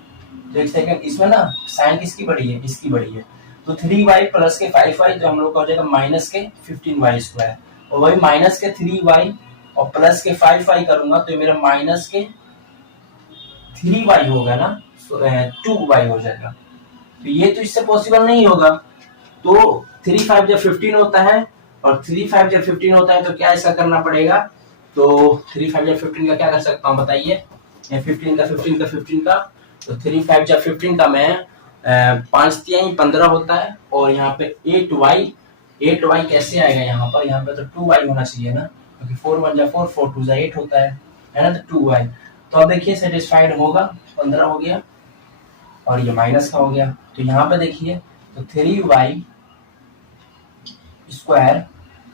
तो एक सेकंड, इसमें ना साइन किसकी बड़ी है, इसकी बड़ी है। तो 3y प्लस के 5y जो हम लोग का हो जाएगा माइनस के 15y स्क्वायर, और वही माइनस के 3y और प्लस के 5y करूंगा तो ये मेरा माइनस के 3y होगा ना, 2y हो जाएगा। तो ये तो इससे पॉसिबल नहीं होगा। तो 3 5 जब 15 होता है और 3 5 जब 15 होता है तो क्या ऐसा करना पड़ेगा, तो 3 5 जब 15 का क्या कर सकता हूँ बताइए, 15 का तो 3 5 जब 15 का मैं 5 3 15 होता है, और यहाँ पे 8y कैसे आएगा यहाँ पे तो 2y होना चाहिए ना, क्योंकि 4 1 जा 4 4 2 जा 8 होता है ना, तो 2y। तो अब देखिए सेटिस्फाइड होगा, 15 हो गया और ये माइनस का हो गया। तो यहाँ पे देखिए तो 3y square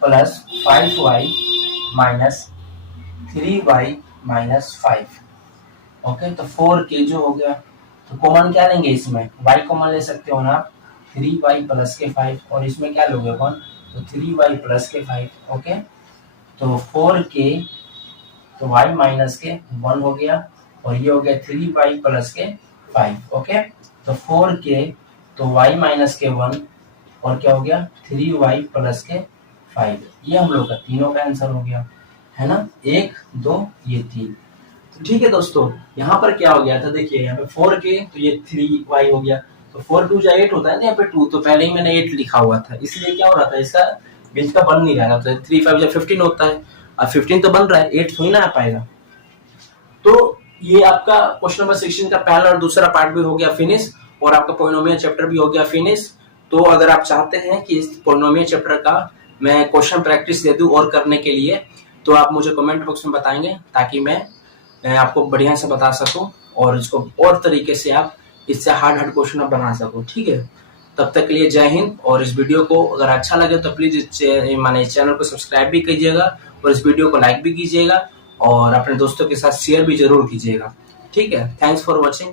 plus 5y minus 3y minus 5। Okay, तो 4k जो हो गया, तो कॉमन क्या लेंगे इसमें, y कॉमन ले सकते हो ना आप, 3y प्लस के 5, और इसमें क्या लोगे 1, तो 3y प्लस के 5। ओके, तो 4k तो y माइनस के 1 हो गया और ये हो गया 3y प्लस के 5। ओके, तो 4k तो y माइनस के 1 और क्या हो गया 3y प्लस के 5। ये हम लोग का तीनों का आंसर हो गया, है ना, 1 2 ये 3। तो ठीक है दोस्तों, यहाँ पर क्या हो गया था, देखिए यहाँ पे 4k तो ये 3y हो गया, तो 4 2 जा 8 होता है ना, यहाँ पे 2 तो पहले ही मैंने 8 लिखा हुआ था, इसलिए क्या हो रहा था, इसका बीच का बन नहीं रहा था। तो 3 5 जब 15 होता है, अब 15 तो बन रहा है, 8 थोड़ी ना आ पाएगा। तो ये आपका क्वेश्चन नंबर 16 का पहला और दूसरा पार्ट भी हो गया फिनिश, और आपका पॉलिनोमियल चैप्टर भी हो गया फिनिश। तो अगर आप चाहते हैं कि इस पॉलिनोमियल चैप्टर का मैं क्वेश्चन प्रैक्टिस दे दूं और करने के लिए, तो आप मुझे कमेंट बॉक्स में बताएंगे ताकि मैं आपको बढ़िया से बता सकूं और इसको और तरीके से आप इससे हार्ड क्वेश्चन आप बना सको, ठीक है। तब तक के लिए जय हिंद। और इस वीडियो को अगर अच्छा लगे तो प्लीज माने चैनल को सब्सक्राइब भी कीजिएगा और इस वीडियो को लाइक भी कीजिएगा और अपने दोस्तों के साथ शेयर भी जरूर कीजिएगा। ठीक है, थैंक्स फॉर वॉचिंग।